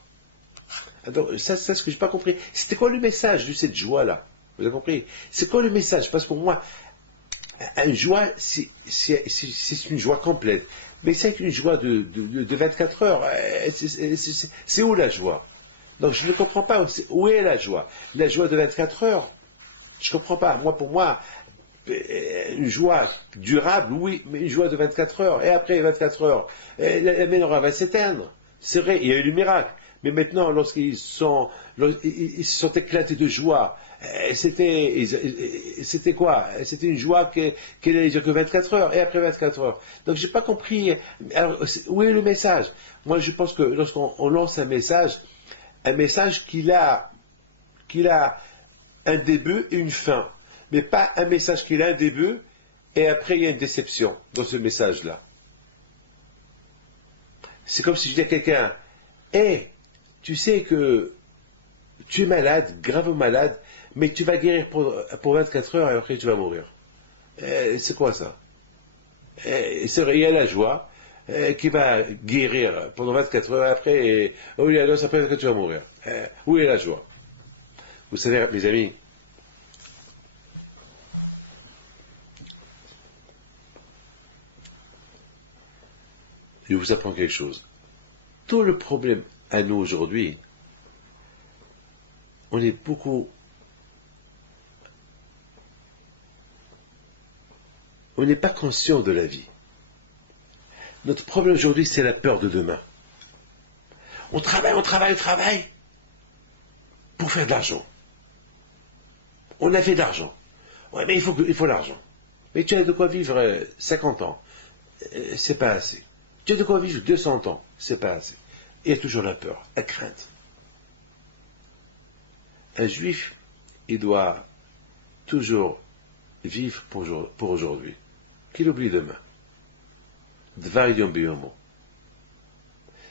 Donc, ça, c'est ce que je n'ai pas compris. C'était quoi le message de cette joie-là? Vous avez compris? C'est quoi le message? Parce que pour moi, une joie, c'est une joie complète. Mais c'est une joie de 24 heures. C'est où la joie? Donc je ne comprends pas. Où est la joie? La joie de 24 heures? Je ne comprends pas. Pour moi, une joie durable, oui, mais une joie de 24 heures. Et après 24 heures, la menorah va s'éteindre. C'est vrai, il y a eu le miracle. Mais maintenant, lorsqu'ils se sont éclatés de joie, c'était quoi? C'était une joie qui n'allait durer que 24 heures, et après 24 heures. Donc, j'ai pas compris. Alors, où est le message? Moi, je pense que lorsqu'on lance un message qu'il a un début et une fin, mais pas un message qu'il a un début, et après, il y a une déception dans ce message-là. C'est comme si je disais à quelqu'un, hé, tu sais que tu es malade, gravement malade, mais tu vas guérir pour 24 heures et après tu vas mourir. C'est quoi ça? C'est vrai, il y a la joie qui va guérir pendant 24 heures et après, oui, alors après que tu vas mourir. Où est la joie? Vous savez, mes amis, je vous apprends quelque chose. Tout le problème à nous aujourd'hui, on n'est pas conscient de la vie. Notre problème aujourd'hui, c'est la peur de demain. On travaille pour faire de l'argent. On a fait de l'argent. Ouais, mais il faut l'argent. Mais tu as de quoi vivre 50 ans. C'est pas assez. Tu as de quoi vivre 200 ans. C'est pas assez. Il y a toujours la peur, la crainte. Un juif, il doit toujours vivre pour aujourd'hui. Qu'il oublie demain. Dvar yom biyomo.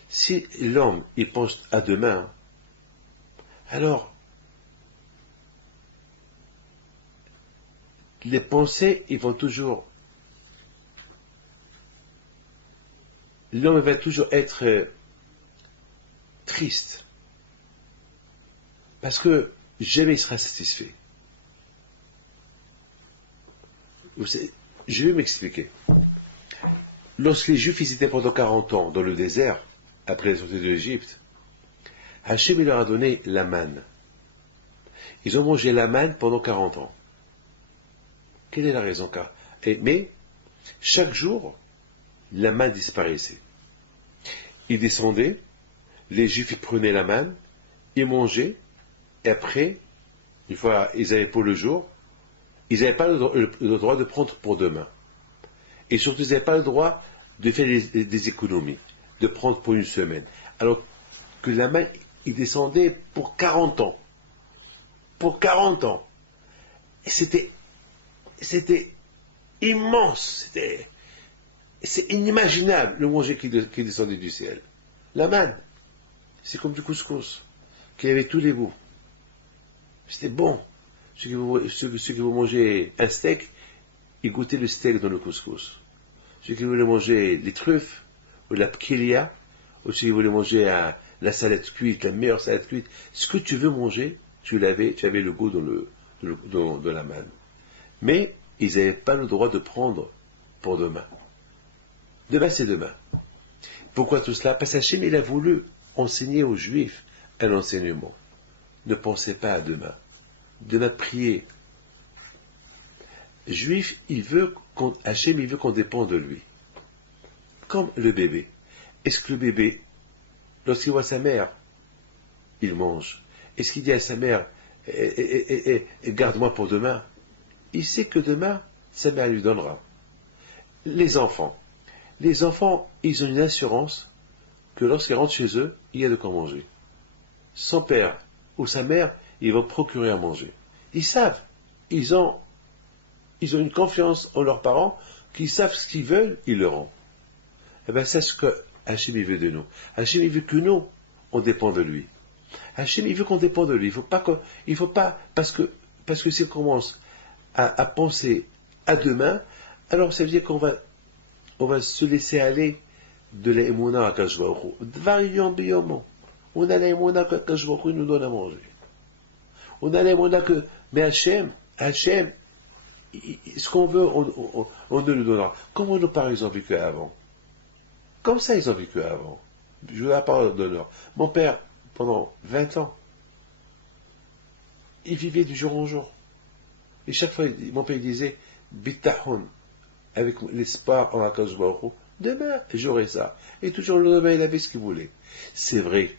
Si l'homme, il pense à demain, alors, les pensées, ils vont toujours... L'homme va toujours être triste. Parce que jamais il sera satisfait. Je vais m'expliquer. Lorsque les Juifs étaient pendant 40 ans dans le désert, après la sortie de l'Égypte, Hachem leur a donné la manne. Ils ont mangé la manne pendant 40 ans. Quelle est la raison? Mais chaque jour, la manne disparaissait. Ils descendaient, les Juifs ils prenaient la manne, ils mangeaient, et après, une fois ils avaient pour le jour, ils n'avaient pas le droit de prendre pour demain. Et surtout, ils n'avaient pas le droit de faire des économies, de prendre pour une semaine. Alors que la manne, il descendait pour 40 ans. Pour 40 ans. Et c'était immense. C'est inimaginable le manger qui descendait du ciel. La manne, c'est comme du couscous, qui avait tous les goûts. C'était bon. Ceux qui vont manger un steak, ils goûtaient le steak dans le couscous. Ceux qui voulaient manger les truffes, ou la pkilia, ou ceux qui voulaient manger la salade cuite, la meilleure salade cuite, ce que tu veux manger, tu avais le goût dans la manne. Mais ils n'avaient pas le droit de prendre pour demain. Demain, c'est demain. Pourquoi tout cela? Parce qu'Hachem, il a voulu enseigner aux Juifs un enseignement. Ne pensez pas à demain. Demain, priez. Juif, Hachem, il veut qu'on dépende de lui. Comme le bébé. Est-ce que le bébé, lorsqu'il voit sa mère, il mange? Est-ce qu'il dit à sa mère, garde-moi pour demain? Il sait que demain, sa mère lui donnera. Les enfants, ils ont une assurance que lorsqu'ils rentrent chez eux, il y a de quoi manger. Son père ou sa mère, ils vont procurer à manger. Ils savent, ils ont une confiance en leurs parents, qu'ils savent ce qu'ils veulent, ils le rendent. Eh bien, c'est ce que Hachem il veut de nous. Hachem il veut que nous, on dépend de lui. Hachem il veut qu'on dépende de lui. Il faut pas, parce que si on commence à penser à demain, alors ça veut dire qu'on va se laisser aller de la émouna à Akadosh Baruch Hu. Variant biyomon. On a la émouna que Akadosh Baruch Hu nous donne à manger. On a la émouna que, mais Hachem, ce qu'on veut, on ne le donnera. Comment nos parents ils ont vécu avant? Comme ça ils ont vécu avant. Je vous la parole d'honneur. Mon père, pendant 20 ans, il vivait du jour en jour. Et chaque fois, mon père disait, Bitahon, avec l'espoir en Akadosh Baruch Hu, demain, j'aurai ça. Et toujours le lendemain, il avait ce qu'il voulait. C'est vrai.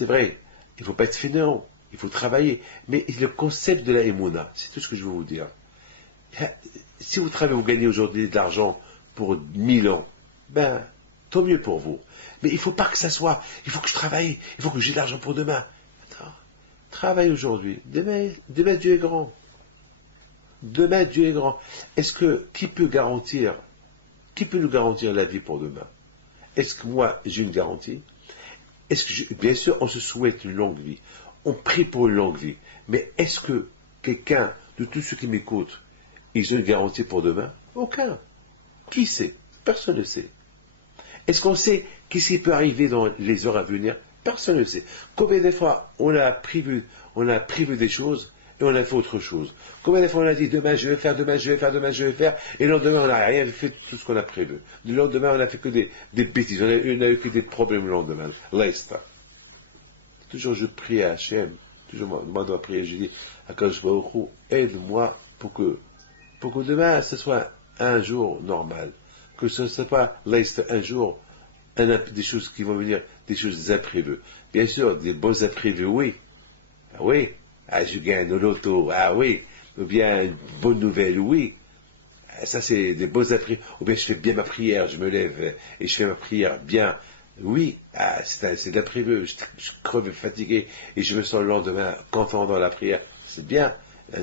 Il ne faut pas être fainéant. Il faut travailler. Mais le concept de la émouna, c'est tout ce que je veux vous dire. Si vous travaillez, vous gagnez aujourd'hui de l'argent pour 1000 ans, ben, tant mieux pour vous. Mais il ne faut pas que ça soit, il faut que je travaille, il faut que j'ai de l'argent pour demain. Attends, travaille aujourd'hui. Demain, Dieu est grand. Demain, Dieu est grand. Qui peut nous garantir la vie pour demain? Est-ce que moi, j'ai une garantie? Bien sûr, on se souhaite une longue vie. On prie pour une longue vie. Mais est-ce que quelqu'un, de tous ceux qui m'écoutent, ils ont une garantie pour demain? Aucun. Qui sait? Personne ne sait. Est-ce qu'on sait qu'est-ce qui peut arriver dans les heures à venir? Personne ne sait. Combien de fois on a prévu des choses et on a fait autre chose? Combien de fois on a dit demain je vais faire, et le lendemain on n'a rien fait de tout ce qu'on a prévu. Le lendemain on a fait que des bêtises, on a eu que des problèmes le lendemain. Là, toujours je prie à Hachem, toujours moi dois prier, je dis à Akadosh Baruch Hu, aide-moi pour que demain ce soit un jour normal, que ce ne soit pas un jour des choses qui vont venir, des choses imprévues. Bien sûr, des bons imprévus, oui. Ah oui, je gagne au loto, ah oui, ou bien une bonne nouvelle, oui. Ça c'est des beaux imprévus. Ou bien je fais bien ma prière, je me lève et je fais ma prière bien. Oui, c'est de l'imprévu, je creve fatigué et je me sens le lendemain content dans la prière. C'est bien,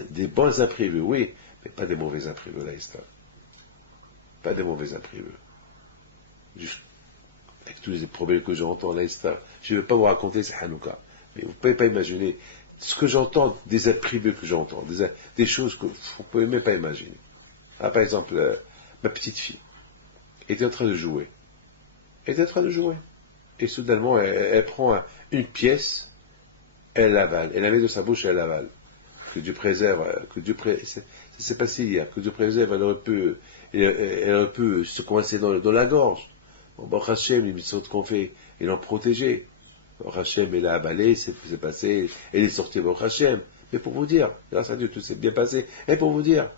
des bons imprévus, oui, mais pas des mauvais imprévus, là, pas des mauvais imprévus. Juste avec tous les problèmes que j'entends, là, je ne vais pas vous raconter, c'est Hanouka, mais vous ne pouvez pas imaginer ce que j'entends, des imprévus que j'entends, des choses que vous ne pouvez même pas imaginer. Ah, par exemple, ma petite fille était en train de jouer. Et soudainement, elle prend une pièce, elle l'avale. Elle la met dans sa bouche et elle l'avale. Que Dieu préserve, ça s'est passé hier, que Dieu préserve, elle aurait pu se coincer dans la gorge. Bon, Hachem, les mitzvot qu'on fait, ils l'ont protégé. Hachem, elle a avalé, c'est passé, elle est sortie, bon, Hachem. Mais pour vous dire, grâce à Dieu, tout s'est bien passé. Et pour vous dire,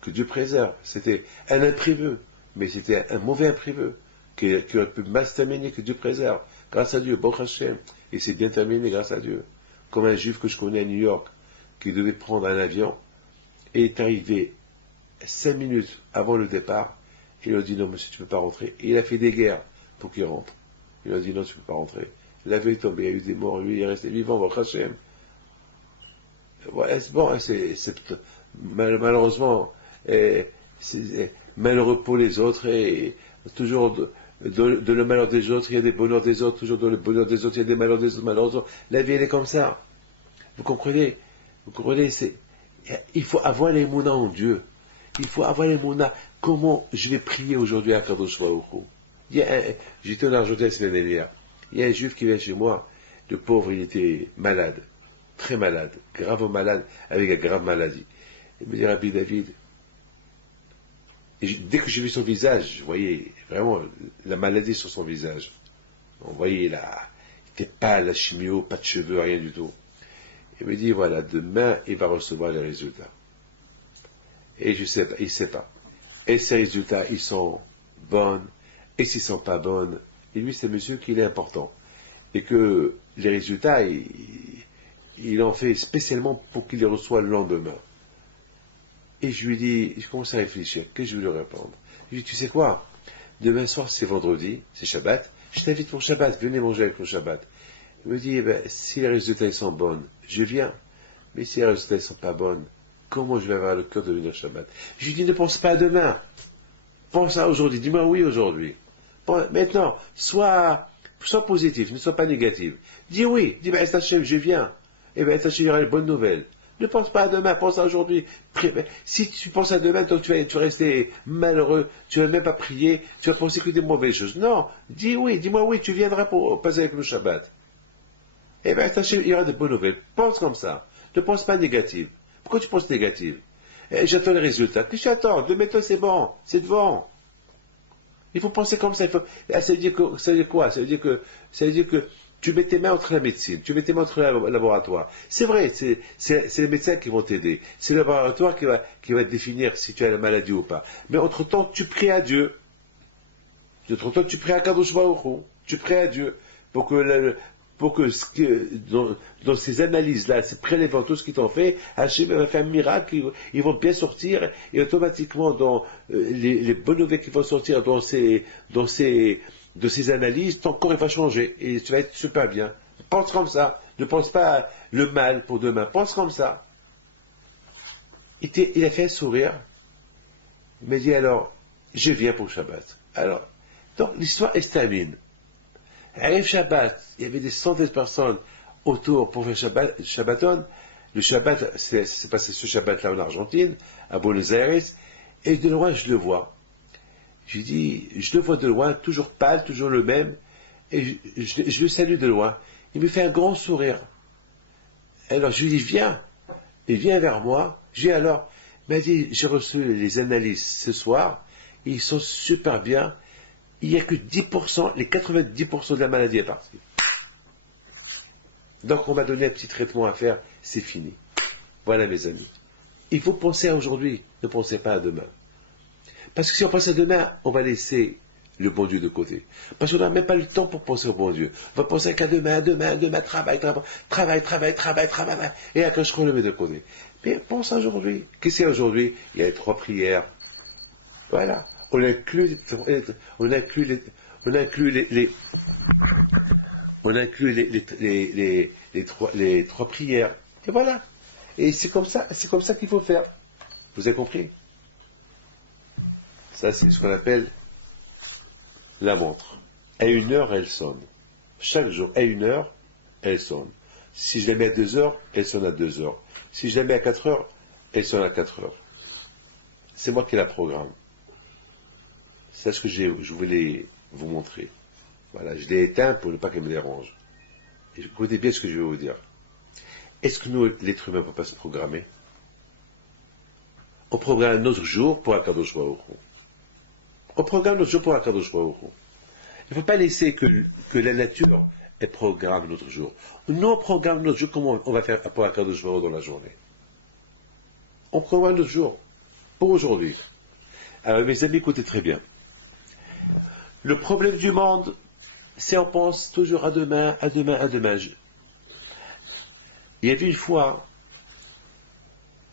que Dieu préserve. C'était un imprévu, mais c'était un mauvais imprévu, qui aurait pu mal se terminer, que Dieu préserve. Grâce à Dieu, bon Hachem. Et c'est bien terminé grâce à Dieu. Comme un juif que je connais à New York, qui devait prendre un avion, et est arrivé 5 minutes avant le départ, Il a dit non, monsieur, tu ne peux pas rentrer. Et il a fait des guerres pour qu'il rentre. Il a dit non, tu ne peux pas rentrer. La veille est tombée, il y a eu des morts, lui, il est resté vivant, va Hachem. Voilà, c'est bon, malheureusement, c'est malheureux pour les autres, et toujours de le malheur des autres, il y a des bonheurs des autres, toujours dans le bonheur des autres, il y a des malheurs des autres, malheureusement. La vie, elle est comme ça. Vous comprenez? Il faut avoir les mounas en Dieu. Il faut avoir les mounas. Comment je vais prier aujourd'hui à Kadosh Baruch Hu? J'étais en Argentine la semaine dernière. Il y a un juif qui vient chez moi. Le pauvre, il était malade. Très malade. Grave malade. Avec une grave maladie. Il me dit, Rabbi David. Dès que j'ai vu son visage, je voyais vraiment la maladie sur son visage. On voyait il était pâle, la chimio, pas de cheveux, rien du tout. Il me dit, voilà, demain, il va recevoir les résultats. Et je sais pas, il ne sait pas. Et ces résultats, ils sont bons, et s'ils ne sont pas bons, et lui, c'est monsieur qu'il est important. Et que les résultats, il en fait spécialement pour qu'il les reçoive le lendemain. Et je lui dis, je commence à réfléchir, qu'est-ce que je vais lui répondre? Je lui dis, tu sais quoi? Demain soir, c'est vendredi, c'est Shabbat, je t'invite pour Shabbat, venez manger avec le Shabbat. Il me dit, eh ben, si les résultats sont bons, je viens. Mais si les résultats ne sont pas bons, comment je vais avoir le cœur de venir Shabbat? Je lui dis, ne pense pas à demain. Pense à aujourd'hui. Dis-moi oui aujourd'hui. Maintenant, sois positif, ne sois pas négatif. Dis oui. Dis, ben, Hachem, je viens. Et ben, Hachem, il y aura une bonne nouvelle. Ne pense pas à demain, pense à aujourd'hui. Si tu penses à demain, donc tu vas rester malheureux, tu ne vas même pas prier, tu vas penser que des mauvaises choses. Non, dis oui, dis-moi oui, tu viendras pour passer avec le Shabbat. Eh bien, il y aura de bonnes nouvelles. Pense comme ça. Ne pense pas négative. Pourquoi tu penses négative? J'attends les résultats. Qu'est-ce que tu attends? Demain, c'est bon. C'est devant. Il faut penser comme ça. Ça veut dire quoi? Ça veut dire que tu mets tes mains entre la médecine, tu mets tes mains entre le laboratoire. C'est vrai, c'est les médecins qui vont t'aider. C'est le laboratoire qui va définir si tu as la maladie ou pas. Mais entre-temps, tu pries à Dieu. Entre-temps, tu pries à Kadosh Baruch Hu. Tu pries à Dieu pour que dans ces analyses-là, ces prélèvements, tout ce qu'ils t'ont fait, Hachem va faire un miracle, ils vont bien sortir, et automatiquement, dans les bonnes nouvelles qui vont sortir de ces analyses, ton corps il va changer, et tu vas être super bien. Pense comme ça, ne pense pas le mal pour demain, pense comme ça. Il a fait un sourire, il m'a dit alors, je viens pour Shabbat. Alors, donc l'histoire elle se termine. Arrive Shabbat, il y avait des centaines de personnes autour pour faire Shabbaton. Le Shabbat, c'est passé ce Shabbat-là en Argentine, à Buenos Aires, et de loin, je le vois. Je le vois de loin, toujours pâle, toujours le même, et je le salue de loin. Il me fait un grand sourire. Alors, je lui dis, viens. Il vient vers moi. Je lui dis alors, il m'a dit, j'ai reçu les analyses ce soir, ils sont super bien. Il n'y a que 10%, les 90% de la maladie est partie. Donc on m'a donné un petit traitement à faire, c'est fini. Voilà mes amis. Il faut penser à aujourd'hui, ne pensez pas à demain. Parce que si on pense à demain, on va laisser le bon Dieu de côté. Parce qu'on n'a même pas le temps pour penser au bon Dieu. On va penser qu'à demain, travail, et à quand je le met de côté. Mais pense à aujourd'hui. Qu'est-ce qu'il y a aujourd'hui? Il y a les 3 prières. Voilà. On inclut les 3 prières. Et voilà. Et c'est comme ça qu'il faut faire. Vous avez compris? Ça, c'est ce qu'on appelle la montre. À 1 heure, elle sonne. Chaque jour, à 1 heure, elle sonne. Si je la mets à 2 heures, elle sonne à 2 heures. Si je la mets à 4 heures, elle sonne à 4 heures. C'est moi qui la programme. C'est ce que je voulais vous montrer. Voilà, je l'ai éteint pour ne pas qu'elle me dérange. Et écoutez bien ce que je vais vous dire. Est-ce que nous, l'être humain, ne peut pas se programmer? On programme notre jour pour Akadosh Baruch Hu. On programme notre jour pour Akadosh Baruch Hu. Il ne faut pas laisser que la nature elle programme notre jour. Nous, on programme notre jour comment on va faire pour Akadosh Baruch Hu dans la journée. On programme notre jour pour aujourd'hui. Alors, mes amis, écoutez très bien. Le problème du monde, c'est on pense toujours à demain, à demain, à demain. Il y avait une fois,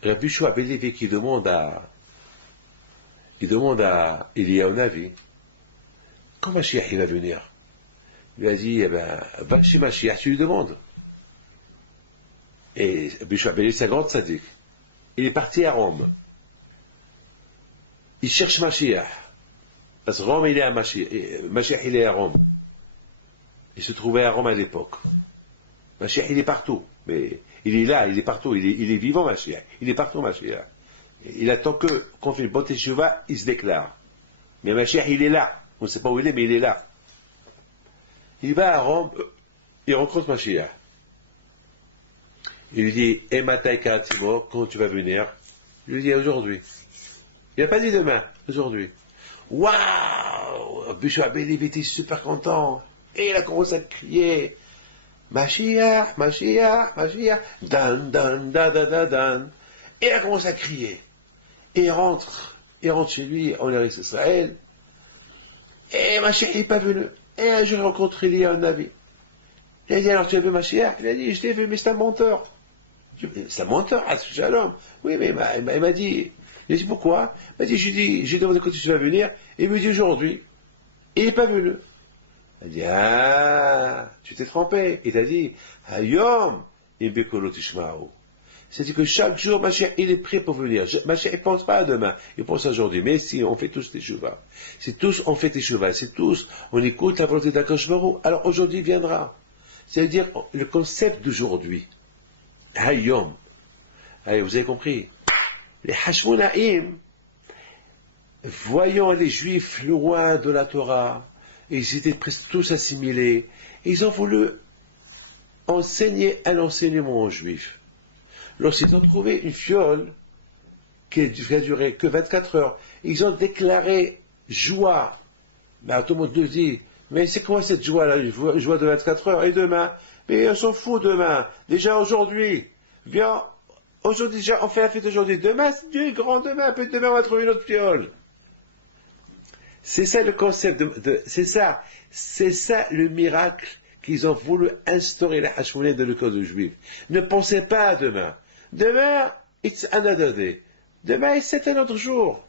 Rabbi Shua ben Levi qui demande à il demande à Elia Navi, quand Mashiach il va venir? Il lui a dit, eh ben, va chez Mashiach, tu lui demandes. Et Bishua Ben c'est un grand tzaddik. Il est parti à Rome. Il cherche Mashiach. Parce que Rome, il est à Mashiach. Mashiach, il est à Rome. Il se trouvait à Rome à l'époque. Mashiach, il est partout. Mais il est là, il est partout. Il est vivant, Mashiach. Il est partout, Mashiach. Il attend qu'on fait une bonne teshuva, il se déclare. Mais Mashiach, il est là. On ne sait pas où il est, mais il est là. Il va à Rome, il rencontre Mashiach. Il lui dit, Ematai Karatimo, quand tu vas venir? Il lui dit, aujourd'hui. Il n'a pas dit demain, aujourd'hui. Waouh! Bishua Ben Levi était super content. Et il a commencé à crier, Mashiach, Mashiach, Mashiach, Dan, Dan, Dan, Dan, Dan, Dan. Et il a commencé à crier. Et il rentre chez lui, en Eretz Israël. Et Mashiach n'est pas venu. Et un jour, il rencontre Elia Navi. Il a dit, alors tu as vu Mashiach? Il a dit, je l'ai vu, mais c'est un menteur. C'est un menteur, Shalom. Oui, mais il m'a dit, il a dit, pourquoi? Il m'a dit, j'ai demandé quand tu vas venir, et il me dit aujourd'hui. Et il n'est pas venu. Il a dit, ah, tu t'es trompé. Il t'a dit, Hayom, Imbekolo Tishmao. C'est-à-dire que chaque jour, Mashiach, il est prêt pour venir. Mashiach, il ne pense pas à demain, il pense à aujourd'hui. Mais si, on fait tous des chuvas. C'est tous, on fait des chuvas. C'est tous, on écoute la volonté d'Akadosh Baruch Hu. Alors aujourd'hui viendra. C'est-à-dire, le concept d'aujourd'hui. Hayom. Allez, vous avez compris. Les Hashmonaïm, voyant les Juifs loin de la Torah, ils étaient presque tous assimilés, ils ont voulu enseigner un enseignement aux Juifs. Lorsqu'ils ont trouvé une fiole qui a duré que 24 heures, ils ont déclaré joie. Ben, tout le monde nous dit, mais c'est quoi cette joie-là, une joie de 24 heures? Et demain? Mais on s'en fout demain. Déjà aujourd'hui. Bien, aujourd'hui déjà, on fait la fête aujourd'hui. Demain, c'est Dieu est grand demain. Peut-être demain, on va trouver une autre fiole. C'est ça le concept c'est ça le miracle qu'ils ont voulu instaurer la Hashmonaïm dans le code juif. Ne pensez pas à demain. Demain, it's another day. Demain, c'est un autre jour.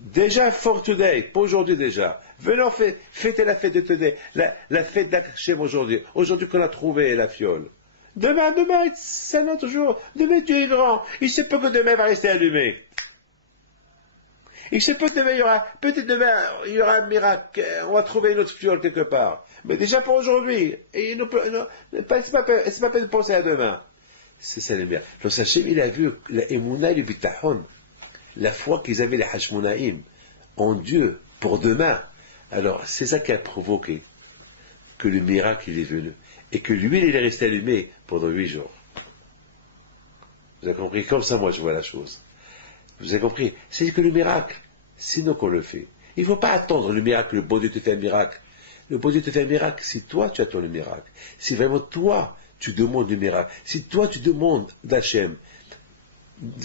Déjà, for today, pour aujourd'hui déjà. Venons fêter la fête de today, la fête d'Hachem aujourd'hui. Aujourd'hui qu'on a trouvé la fiole. Demain, c'est un autre jour. Demain, Dieu est grand. Il se peut que demain va rester allumé. Il se peut que demain, peut-être demain, il y aura un miracle. On va trouver une autre fiole quelque part. Mais déjà pour aujourd'hui. Et c'est pas peine de penser à demain. C'est ça le miracle. Donc, Hachem, il a vu la Emouna et le Bitachon. La foi qu'ils avaient, les Hashmonaïm, en Dieu, pour demain. Alors, c'est ça qui a provoqué que le miracle, il est venu. Et que l'huile, il est resté allumé pendant 8 jours. Vous avez compris? Comme ça, moi, je vois la chose. Vous avez compris? C'est que le miracle, c'est nous qu'on le fait. Il ne faut pas attendre le miracle, le bon Dieu te fait un miracle. Le bon Dieu te fait un miracle si toi, tu attends le miracle. Si vraiment toi, tu demandes le miracle. Si toi, tu demandes d'Hachem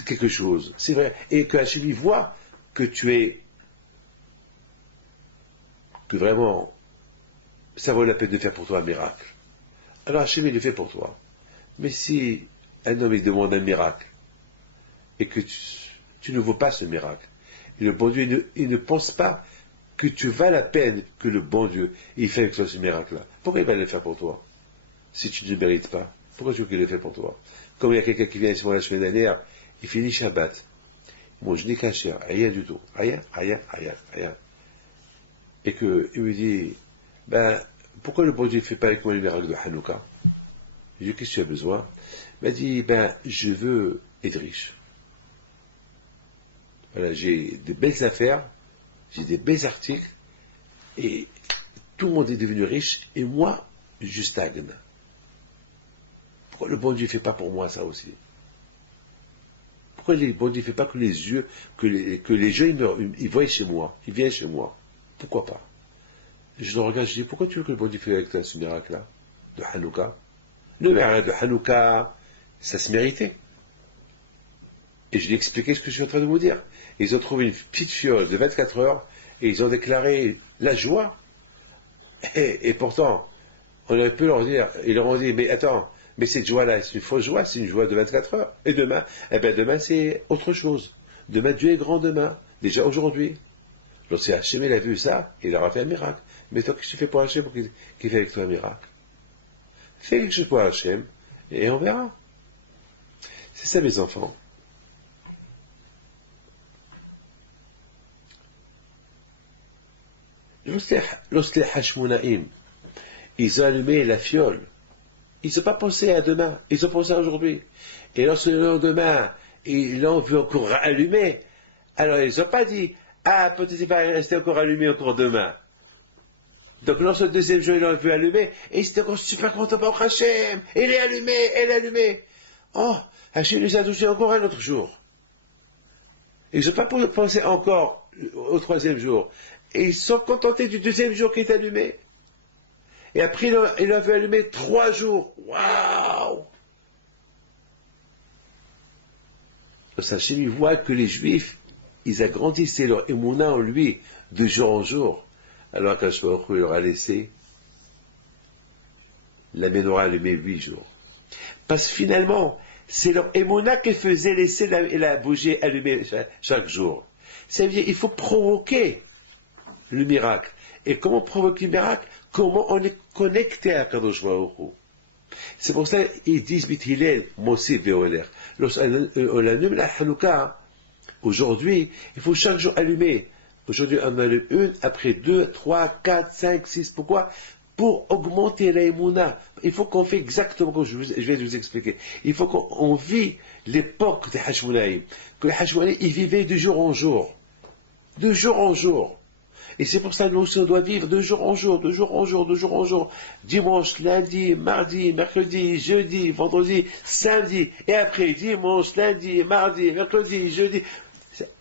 quelque chose. C'est vrai. Et que Hachem voit que tu es... que vraiment, ça vaut la peine de faire pour toi un miracle. Alors Hachem, il le fait pour toi. Mais si un homme, il demande un miracle, et que tu ne vaux pas ce miracle, et le bon Dieu, il ne pense pas que tu vas la peine que le bon Dieu, il fait avec toi ce miracle-là. Pourquoi il va le faire pour toi? Si tu ne le mérites pas, pourquoi tu veux qu'il le fait pour toi? Comme il y a quelqu'un qui vient ici la semaine dernière, il finit Shabbat. Il mange ni kasher, rien du tout. Rien. Et qu'il me dit, ben, pourquoi le bon Dieu ne fait pas avec moi le miracle de Hanouka? Je lui dis, qu'est-ce que tu as besoin? Il m'a dit, ben, je veux être riche. Voilà, j'ai des belles affaires, j'ai des belles articles, et tout le monde est devenu riche, et moi, je stagne. Pourquoi le bon Dieu ne fait pas pour moi ça aussi? Pourquoi le bon Dieu ne fait pas que les yeux, que les gens, ils voient chez moi, ils viennent chez moi? Pourquoi pas? Je le regarde, je dis, pourquoi tu veux que le bon Dieu fasse avec toi ce miracle-là, de Hanouka? Le miracle de Hanouka, ça se méritait. Et je lui ai expliqué ce que je suis en train de vous dire. Ils ont trouvé une petite fiole de 24 heures, et ils ont déclaré la joie. Et pourtant, on aurait pu leur dire, ils leur ont dit, mais attends, mais cette joie-là, c'est une fausse joie, c'est une joie de 24 heures. Et demain, eh bien demain c'est autre chose. Demain, Dieu est grand demain, déjà aujourd'hui. Lorsque Hachem il a vu ça, il aura fait un miracle. Mais toi, qu'est-ce que tu fais pour Hachem pour qu'il fait avec toi un miracle? Fais quelque chose pour Hachem, et on verra. C'est ça, mes enfants. Lorsque les Hashmonaïm, ils ont allumé la fiole, ils n'ont pas pensé à demain, ils ont pensé à aujourd'hui. Et lorsque le lendemain, ils l'ont vu encore allumer, alors ils n'ont pas dit, ah, peut-être il va rester encore allumé encore demain. Donc lorsque le deuxième jour, ils l'ont vu allumer, et ils étaient encore super contents pour Hachem, il est allumé, elle est allumée. Oh, Hachem nous a touché encore un autre jour. Ils n'ont pas pensé encore au troisième jour. Et ils sont contentés du deuxième jour qui est allumé. Et après, il a vu allumer 3 jours. Waouh! Hachem, il voit que les Juifs, ils agrandissaient leur émouna en lui de jour en jour. Alors qu'Hachem il leur a laissé la menorah allumée 8 jours. Parce que finalement, c'est leur émouna qui faisait laisser la bougie allumée chaque jour. Ça veut dire qu'il faut provoquer le miracle. Et comment provoquer le miracle? Comment on est connecté à Kadosh Baruch Hu. C'est pour ça qu'ils disent Bithilel, Mosif Veoler. Lorsqu'on allume la Hanouka, aujourd'hui, il faut chaque jour allumer. Aujourd'hui, on allume une, après 2, 3, 4, 5, 6. Pourquoi? Pour augmenter la émouna. Il faut qu'on fait exactement comme je vais vous expliquer. Il faut qu'on vit l'époque des Hashmonaïm. Que les Hashmonaïm, ils vivaient de jour en jour. De jour en jour. Et c'est pour ça que nous aussi on doit vivre de jour en jour, de jour en jour, de jour en jour. Dimanche, lundi, mardi, mercredi, jeudi, vendredi, samedi. Et après, dimanche, lundi, mardi, mercredi, jeudi.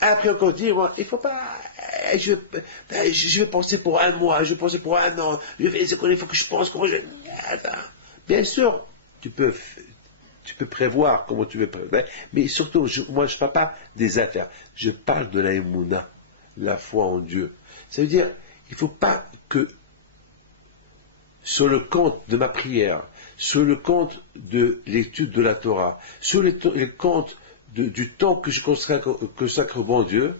Après encore dimanche. Il ne faut pas... Je vais penser pour un mois, je vais penser pour un an. Il faut que je pense comment je... Bien sûr, tu peux prévoir comment tu veux prévoir. Mais surtout, moi je ne parle pas des affaires. Je parle de la émouna, la foi en Dieu. Ça veut dire, il ne faut pas que sur le compte de ma prière, sur le compte de l'étude de la Torah, sur le compte du temps que je consacre au bon Dieu,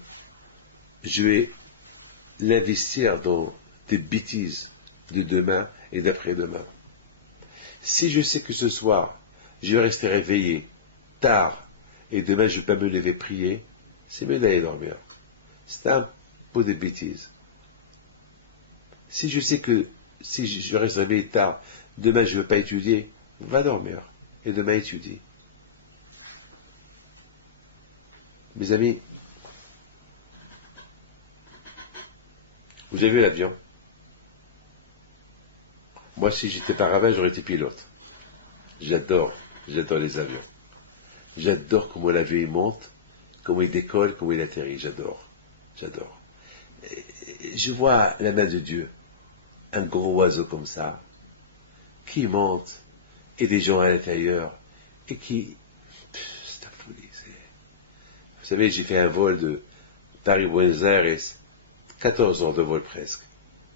je vais l'investir dans des bêtises de demain et d'après-demain. Si je sais que ce soir, je vais rester réveillé tard et demain je ne vais pas me lever prier, c'est mieux d'aller dormir. C'est un peu de bêtises. Si je sais que si je reste réveillé tard, demain je ne veux pas étudier, va dormir et demain étudie. Mes amis, vous avez vu l'avion? Moi, si j'étais pas rabbin, j'aurais été pilote. J'adore les avions. J'adore comment l'avion il monte, comment il décolle, comment il atterrit. J'adore. Je vois la main de Dieu, un gros oiseau comme ça, qui monte, et des gens à l'intérieur, et qui... C'est la folie. Vous savez, j'ai fait un vol de Paris-Buenos Aires, 14 heures de vol presque.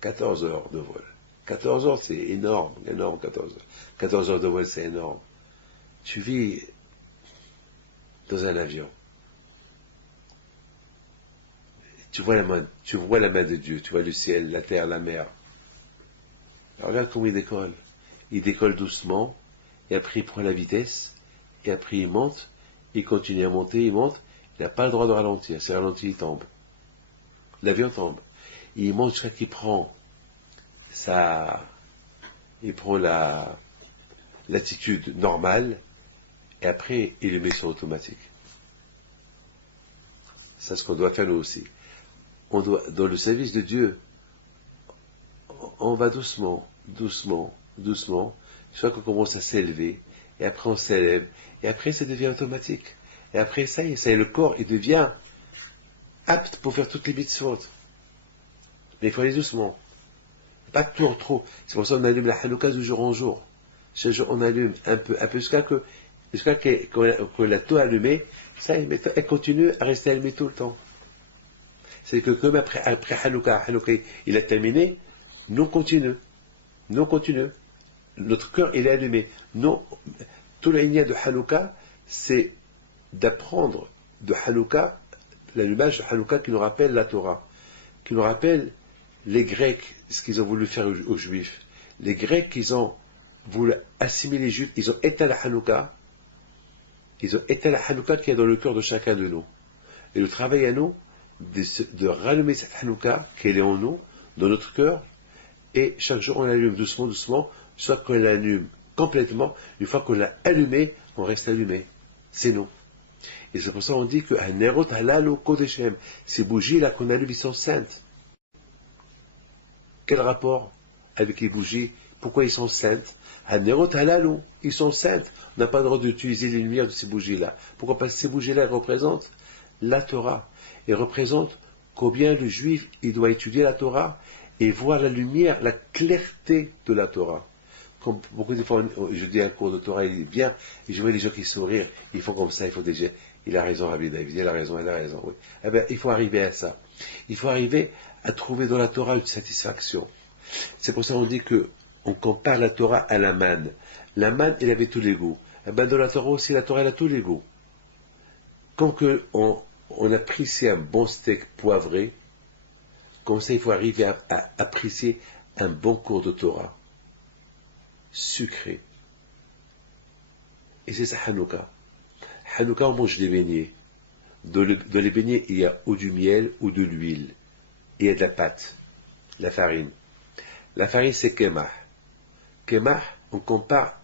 14 heures de vol. 14 heures, c'est énorme, 14 heures. 14 heures de vol, c'est énorme. Tu vis dans un avion. Tu vois la main de Dieu, tu vois le ciel, la terre, la mer. Alors regarde comment il décolle. Il décolle doucement, et après il prend la vitesse, et après il monte, il continue à monter, il monte, il n'a pas le droit de ralentir. S'il ralentit, il tombe. L'avion tombe. Il monte jusqu'à qu'il prend l'attitude normale, et après il le met sur automatique. C'est ce qu'on doit faire nous aussi. Dans le service de Dieu, on va doucement, jusqu'à qu'on commence à s'élever, et après on s'élève, et après ça devient automatique. Et après ça y est, le corps, il devient apte pour faire toutes les mitzvot. Mais il faut aller doucement. Pas toujours trop. C'est pour ça qu'on allume la Hanouka de jour en jour. Chaque jour, on allume un peu, jusqu'à qu'on l'a tout allumé, ça, elle continue à rester allumée tout le temps. C'est que comme après Hanouka, il a terminé, nous continuons. Notre cœur, il est allumé. Tout l'idée de Hanouka, c'est d'apprendre de Hanouka l'allumage de Hanouka qui nous rappelle la Torah, qui nous rappelle les Grecs, ce qu'ils ont voulu faire aux Juifs. Les Grecs, ils ont voulu assimiler les Juifs, ils ont éteint la Hanouka, qui est dans le cœur de chacun de nous. Et le travail à nous, de rallumer cette Hanouka, qu'elle est en nous, dans notre cœur, et chaque jour on l'allume doucement, doucement, soit qu'on l'allume complètement, une fois qu'on l'a allumé, on reste allumé. C'est nous. Et c'est pour ça qu'on dit que Hanerot Halalo Kodeshem, ces bougies-là qu'on allume, ils sont saintes. Quel rapport avec les bougies? Pourquoi ils sont saintes? Hanerot Halalo, ils sont saintes. On n'a pas le droit d'utiliser les lumières de ces bougies-là. Pourquoi? Parce que ces bougies-là représentent la Torah. Elles représentent combien le juif, il doit étudier la Torah et voir la lumière, la clarté de la Torah. Comme beaucoup de fois, je dis un cours de Torah, il est bien, et je vois les gens qui sourient, ils font comme ça, il faut déjà, il a raison, Rabbi David, il a raison, oui. Eh bien, il faut arriver à ça. Il faut arriver à trouver dans la Torah une satisfaction. C'est pour ça qu'on dit que, on compare la Torah à la manne. La manne, elle avait tous les goûts. Eh bien, dans la Torah aussi, la Torah, elle a tous les goûts. Comme que on apprécie un bon steak poivré, comme ça, il faut arriver à apprécier un bon cours de Torah. Sucré. Et c'est ça Hanouka. Hanouka, on mange des beignets. Dans les beignets, il y a ou du miel ou de l'huile. Il y a de la pâte, la farine. La farine, c'est kemah. Kemah, on compare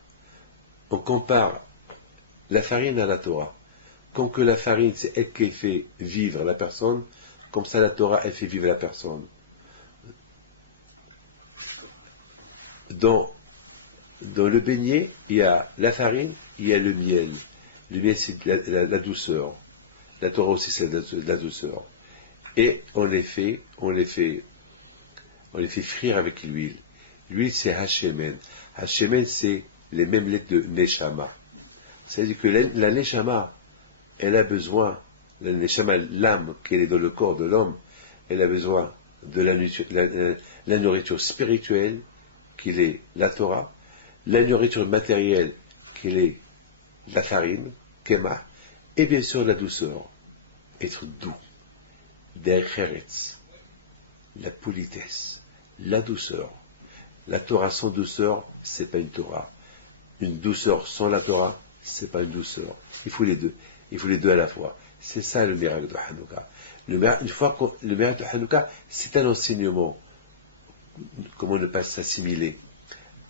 la farine à la Torah. Comme que la farine, c'est elle qui fait vivre la personne, comme ça la Torah, elle fait vivre la personne. Dans le beignet, il y a la farine, il y a le miel. Le miel, c'est la douceur. La Torah aussi, c'est de la douceur. Et on les fait frire avec l'huile. L'huile, c'est Hashemen. Hashemen, c'est les mêmes lettres de Neshama. C'est-à-dire que la Neshama, elle a besoin, la Neshama, l'âme qui est dans le corps de l'homme, elle a besoin de la nourriture spirituelle, qui est la Torah, la nourriture matérielle, qui est la farine, Kemah, et bien sûr la douceur, être doux, der cheretz, la politesse, la douceur. La Torah sans douceur, c'est pas une Torah. Une douceur sans la Torah, c'est pas une douceur. Il faut les deux. Il faut les deux à la fois. C'est ça le miracle de Hanouka. Le miracle de Hanouka, c'est un enseignement. Comment ne pas s'assimiler?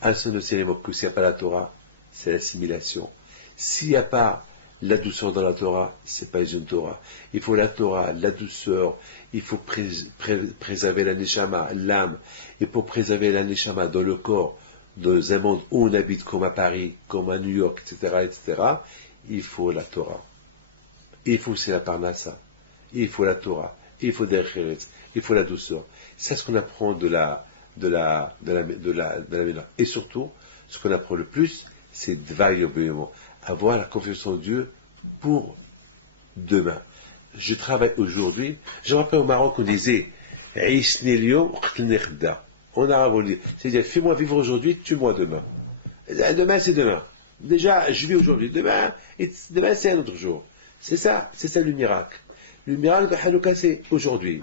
Un seul enseignement, que s'il n'y a pas la Torah, c'est l'assimilation. S'il n'y a pas la douceur dans la Torah, c'est pas une Torah. Il faut la Torah, la douceur, il faut préserver la Neshama, l'âme. Et pour préserver la Neshama dans le corps, dans un monde où on habite comme à Paris, comme à New York, etc., il faut la Torah. Il faut aussi la Parnassa. Il faut la Torah. Il faut des Cheretz. Il faut la douceur. C'est ce qu'on apprend de la Ménorah. Et surtout, ce qu'on apprend le plus, c'est Dvaïobément. Avoir la confiance en Dieu pour demain. Je travaille aujourd'hui. Je me rappelle au Maroc, on disait en arabe, on dit, c'est-à-dire, fais-moi vivre aujourd'hui, tue-moi demain. Demain, c'est demain. Déjà, je vis aujourd'hui. Demain, c'est un autre jour. C'est ça le miracle. Le miracle de Hanouka, c'est aujourd'hui.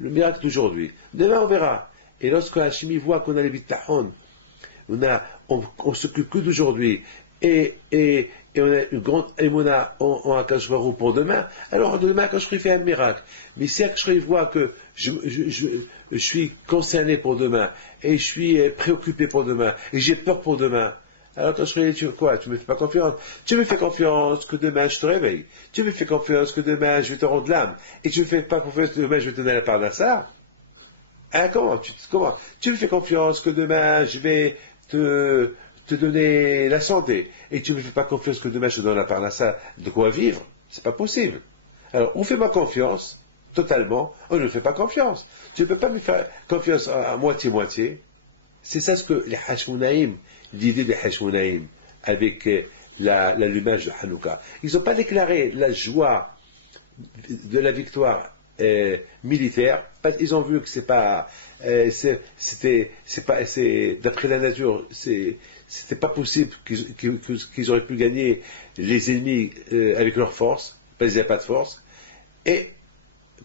Le miracle d'aujourd'hui. Demain, on verra. Et lorsque Hachimi voit qu'on a les bitahon, on s'occupe que d'aujourd'hui, et on a une grande émona en Akash Baruch pour demain, alors demain, Akash Baruch fait un miracle. Mais si Akash Baruch voit que je suis concerné pour demain, et je suis préoccupé pour demain, et j'ai peur pour demain, alors Akash Baruch, tu me fais pas confiance? Tu me fais confiance que demain je te réveille. Tu me fais confiance que demain je vais te rendre l'âme. Et tu me fais pas confiance que demain je vais te donner la part d'Assa. Hein, comment? Tu me fais confiance que demain je vais te donner la santé, et tu ne me fais pas confiance que demain je te donne la parnassa de quoi vivre, c'est pas possible. Alors, on fait ma confiance, totalement, on ne fait pas confiance. Tu ne peux pas me faire confiance à moitié-moitié. C'est ça ce que les Hashmonaïm, l'idée des Hashmonaïm, avec l'allumage de Hanouka. Ils n'ont pas déclaré la joie de la victoire militaire. Ils ont vu que d'après la nature, c'était pas possible qu'ils auraient pu gagner les ennemis avec leur force, parce qu'il n'y a pas de force. Et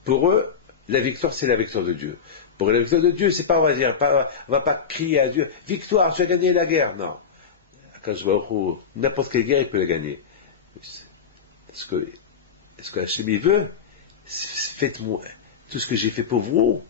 Pour eux, la victoire, c'est la victoire de Dieu. Pour la victoire de Dieu, c'est pas, on va pas crier à Dieu, victoire, tu as gagné la guerre. Non. N'importe quelle guerre, il peut la gagner. Est-ce que Hachem il veut? Faites-moi tout ce que j'ai fait pour vous.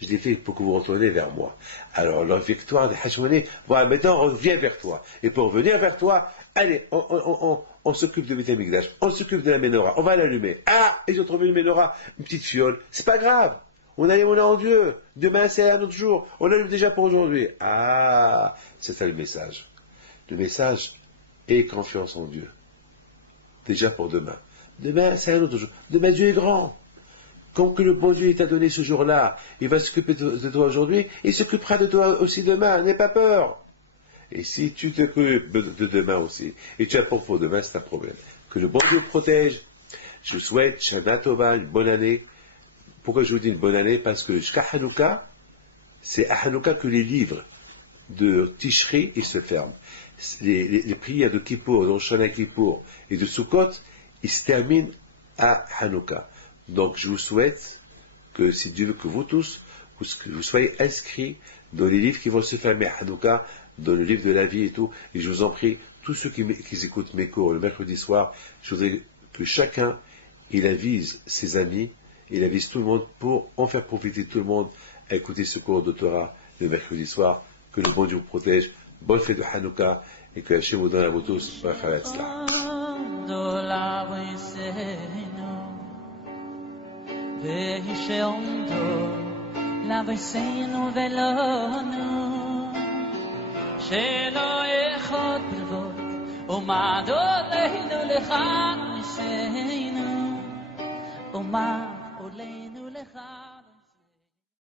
Je l'ai fait pour que vous retourniez vers moi. Alors, la victoire de Hachmoné, voilà, maintenant, on revient vers toi. Et pour venir vers toi, allez, on s'occupe de Beth Amikdash, on s'occupe de la menorah, on va l'allumer. Ah, ils ont trouvé une menorah, une petite fiole. C'est pas grave. On a en Dieu. Demain, c'est un autre jour. On l'allume déjà pour aujourd'hui. Ah, c'est ça le message. Le message, aie confiance en Dieu. Déjà pour demain. Demain, c'est un autre jour. Demain, Dieu est grand. Comme que le bon Dieu t'a donné ce jour-là, il va s'occuper de toi aujourd'hui, il s'occupera de toi aussi demain, n'aie pas peur. Et si tu t'occupes de demain aussi, et tu as peur pour demain, c'est un problème. Que le bon Dieu protège. Je vous souhaite, Shana Tova, une bonne année. Pourquoi je vous dis une bonne année? Parce que jusqu'à Hanouka, c'est à Hanouka que les livres de Tishri, ils se ferment. Les prières de Kippour, de Shana Kippour et de Sukkot, ils se terminent à Hanouka. Donc je vous souhaite que, si Dieu veut que vous tous, vous soyez inscrits dans les livres qui vont se fermer à Hanouka, dans le livre de la vie et tout. Et je vous en prie, tous ceux qui écoutent mes cours le mercredi soir, je voudrais que chacun, il avise ses amis, il avise tout le monde pour en faire profiter tout le monde à écouter ce cours de Torah le mercredi soir. Que le bon Dieu vous protège. Bonne fête de Hanouka et que Hachem vous donne à vous tous. והישעמדו לבסינו ולנו שלא אחד בלבד ומעדו עלינו לך ניסינו ומה עלינו לך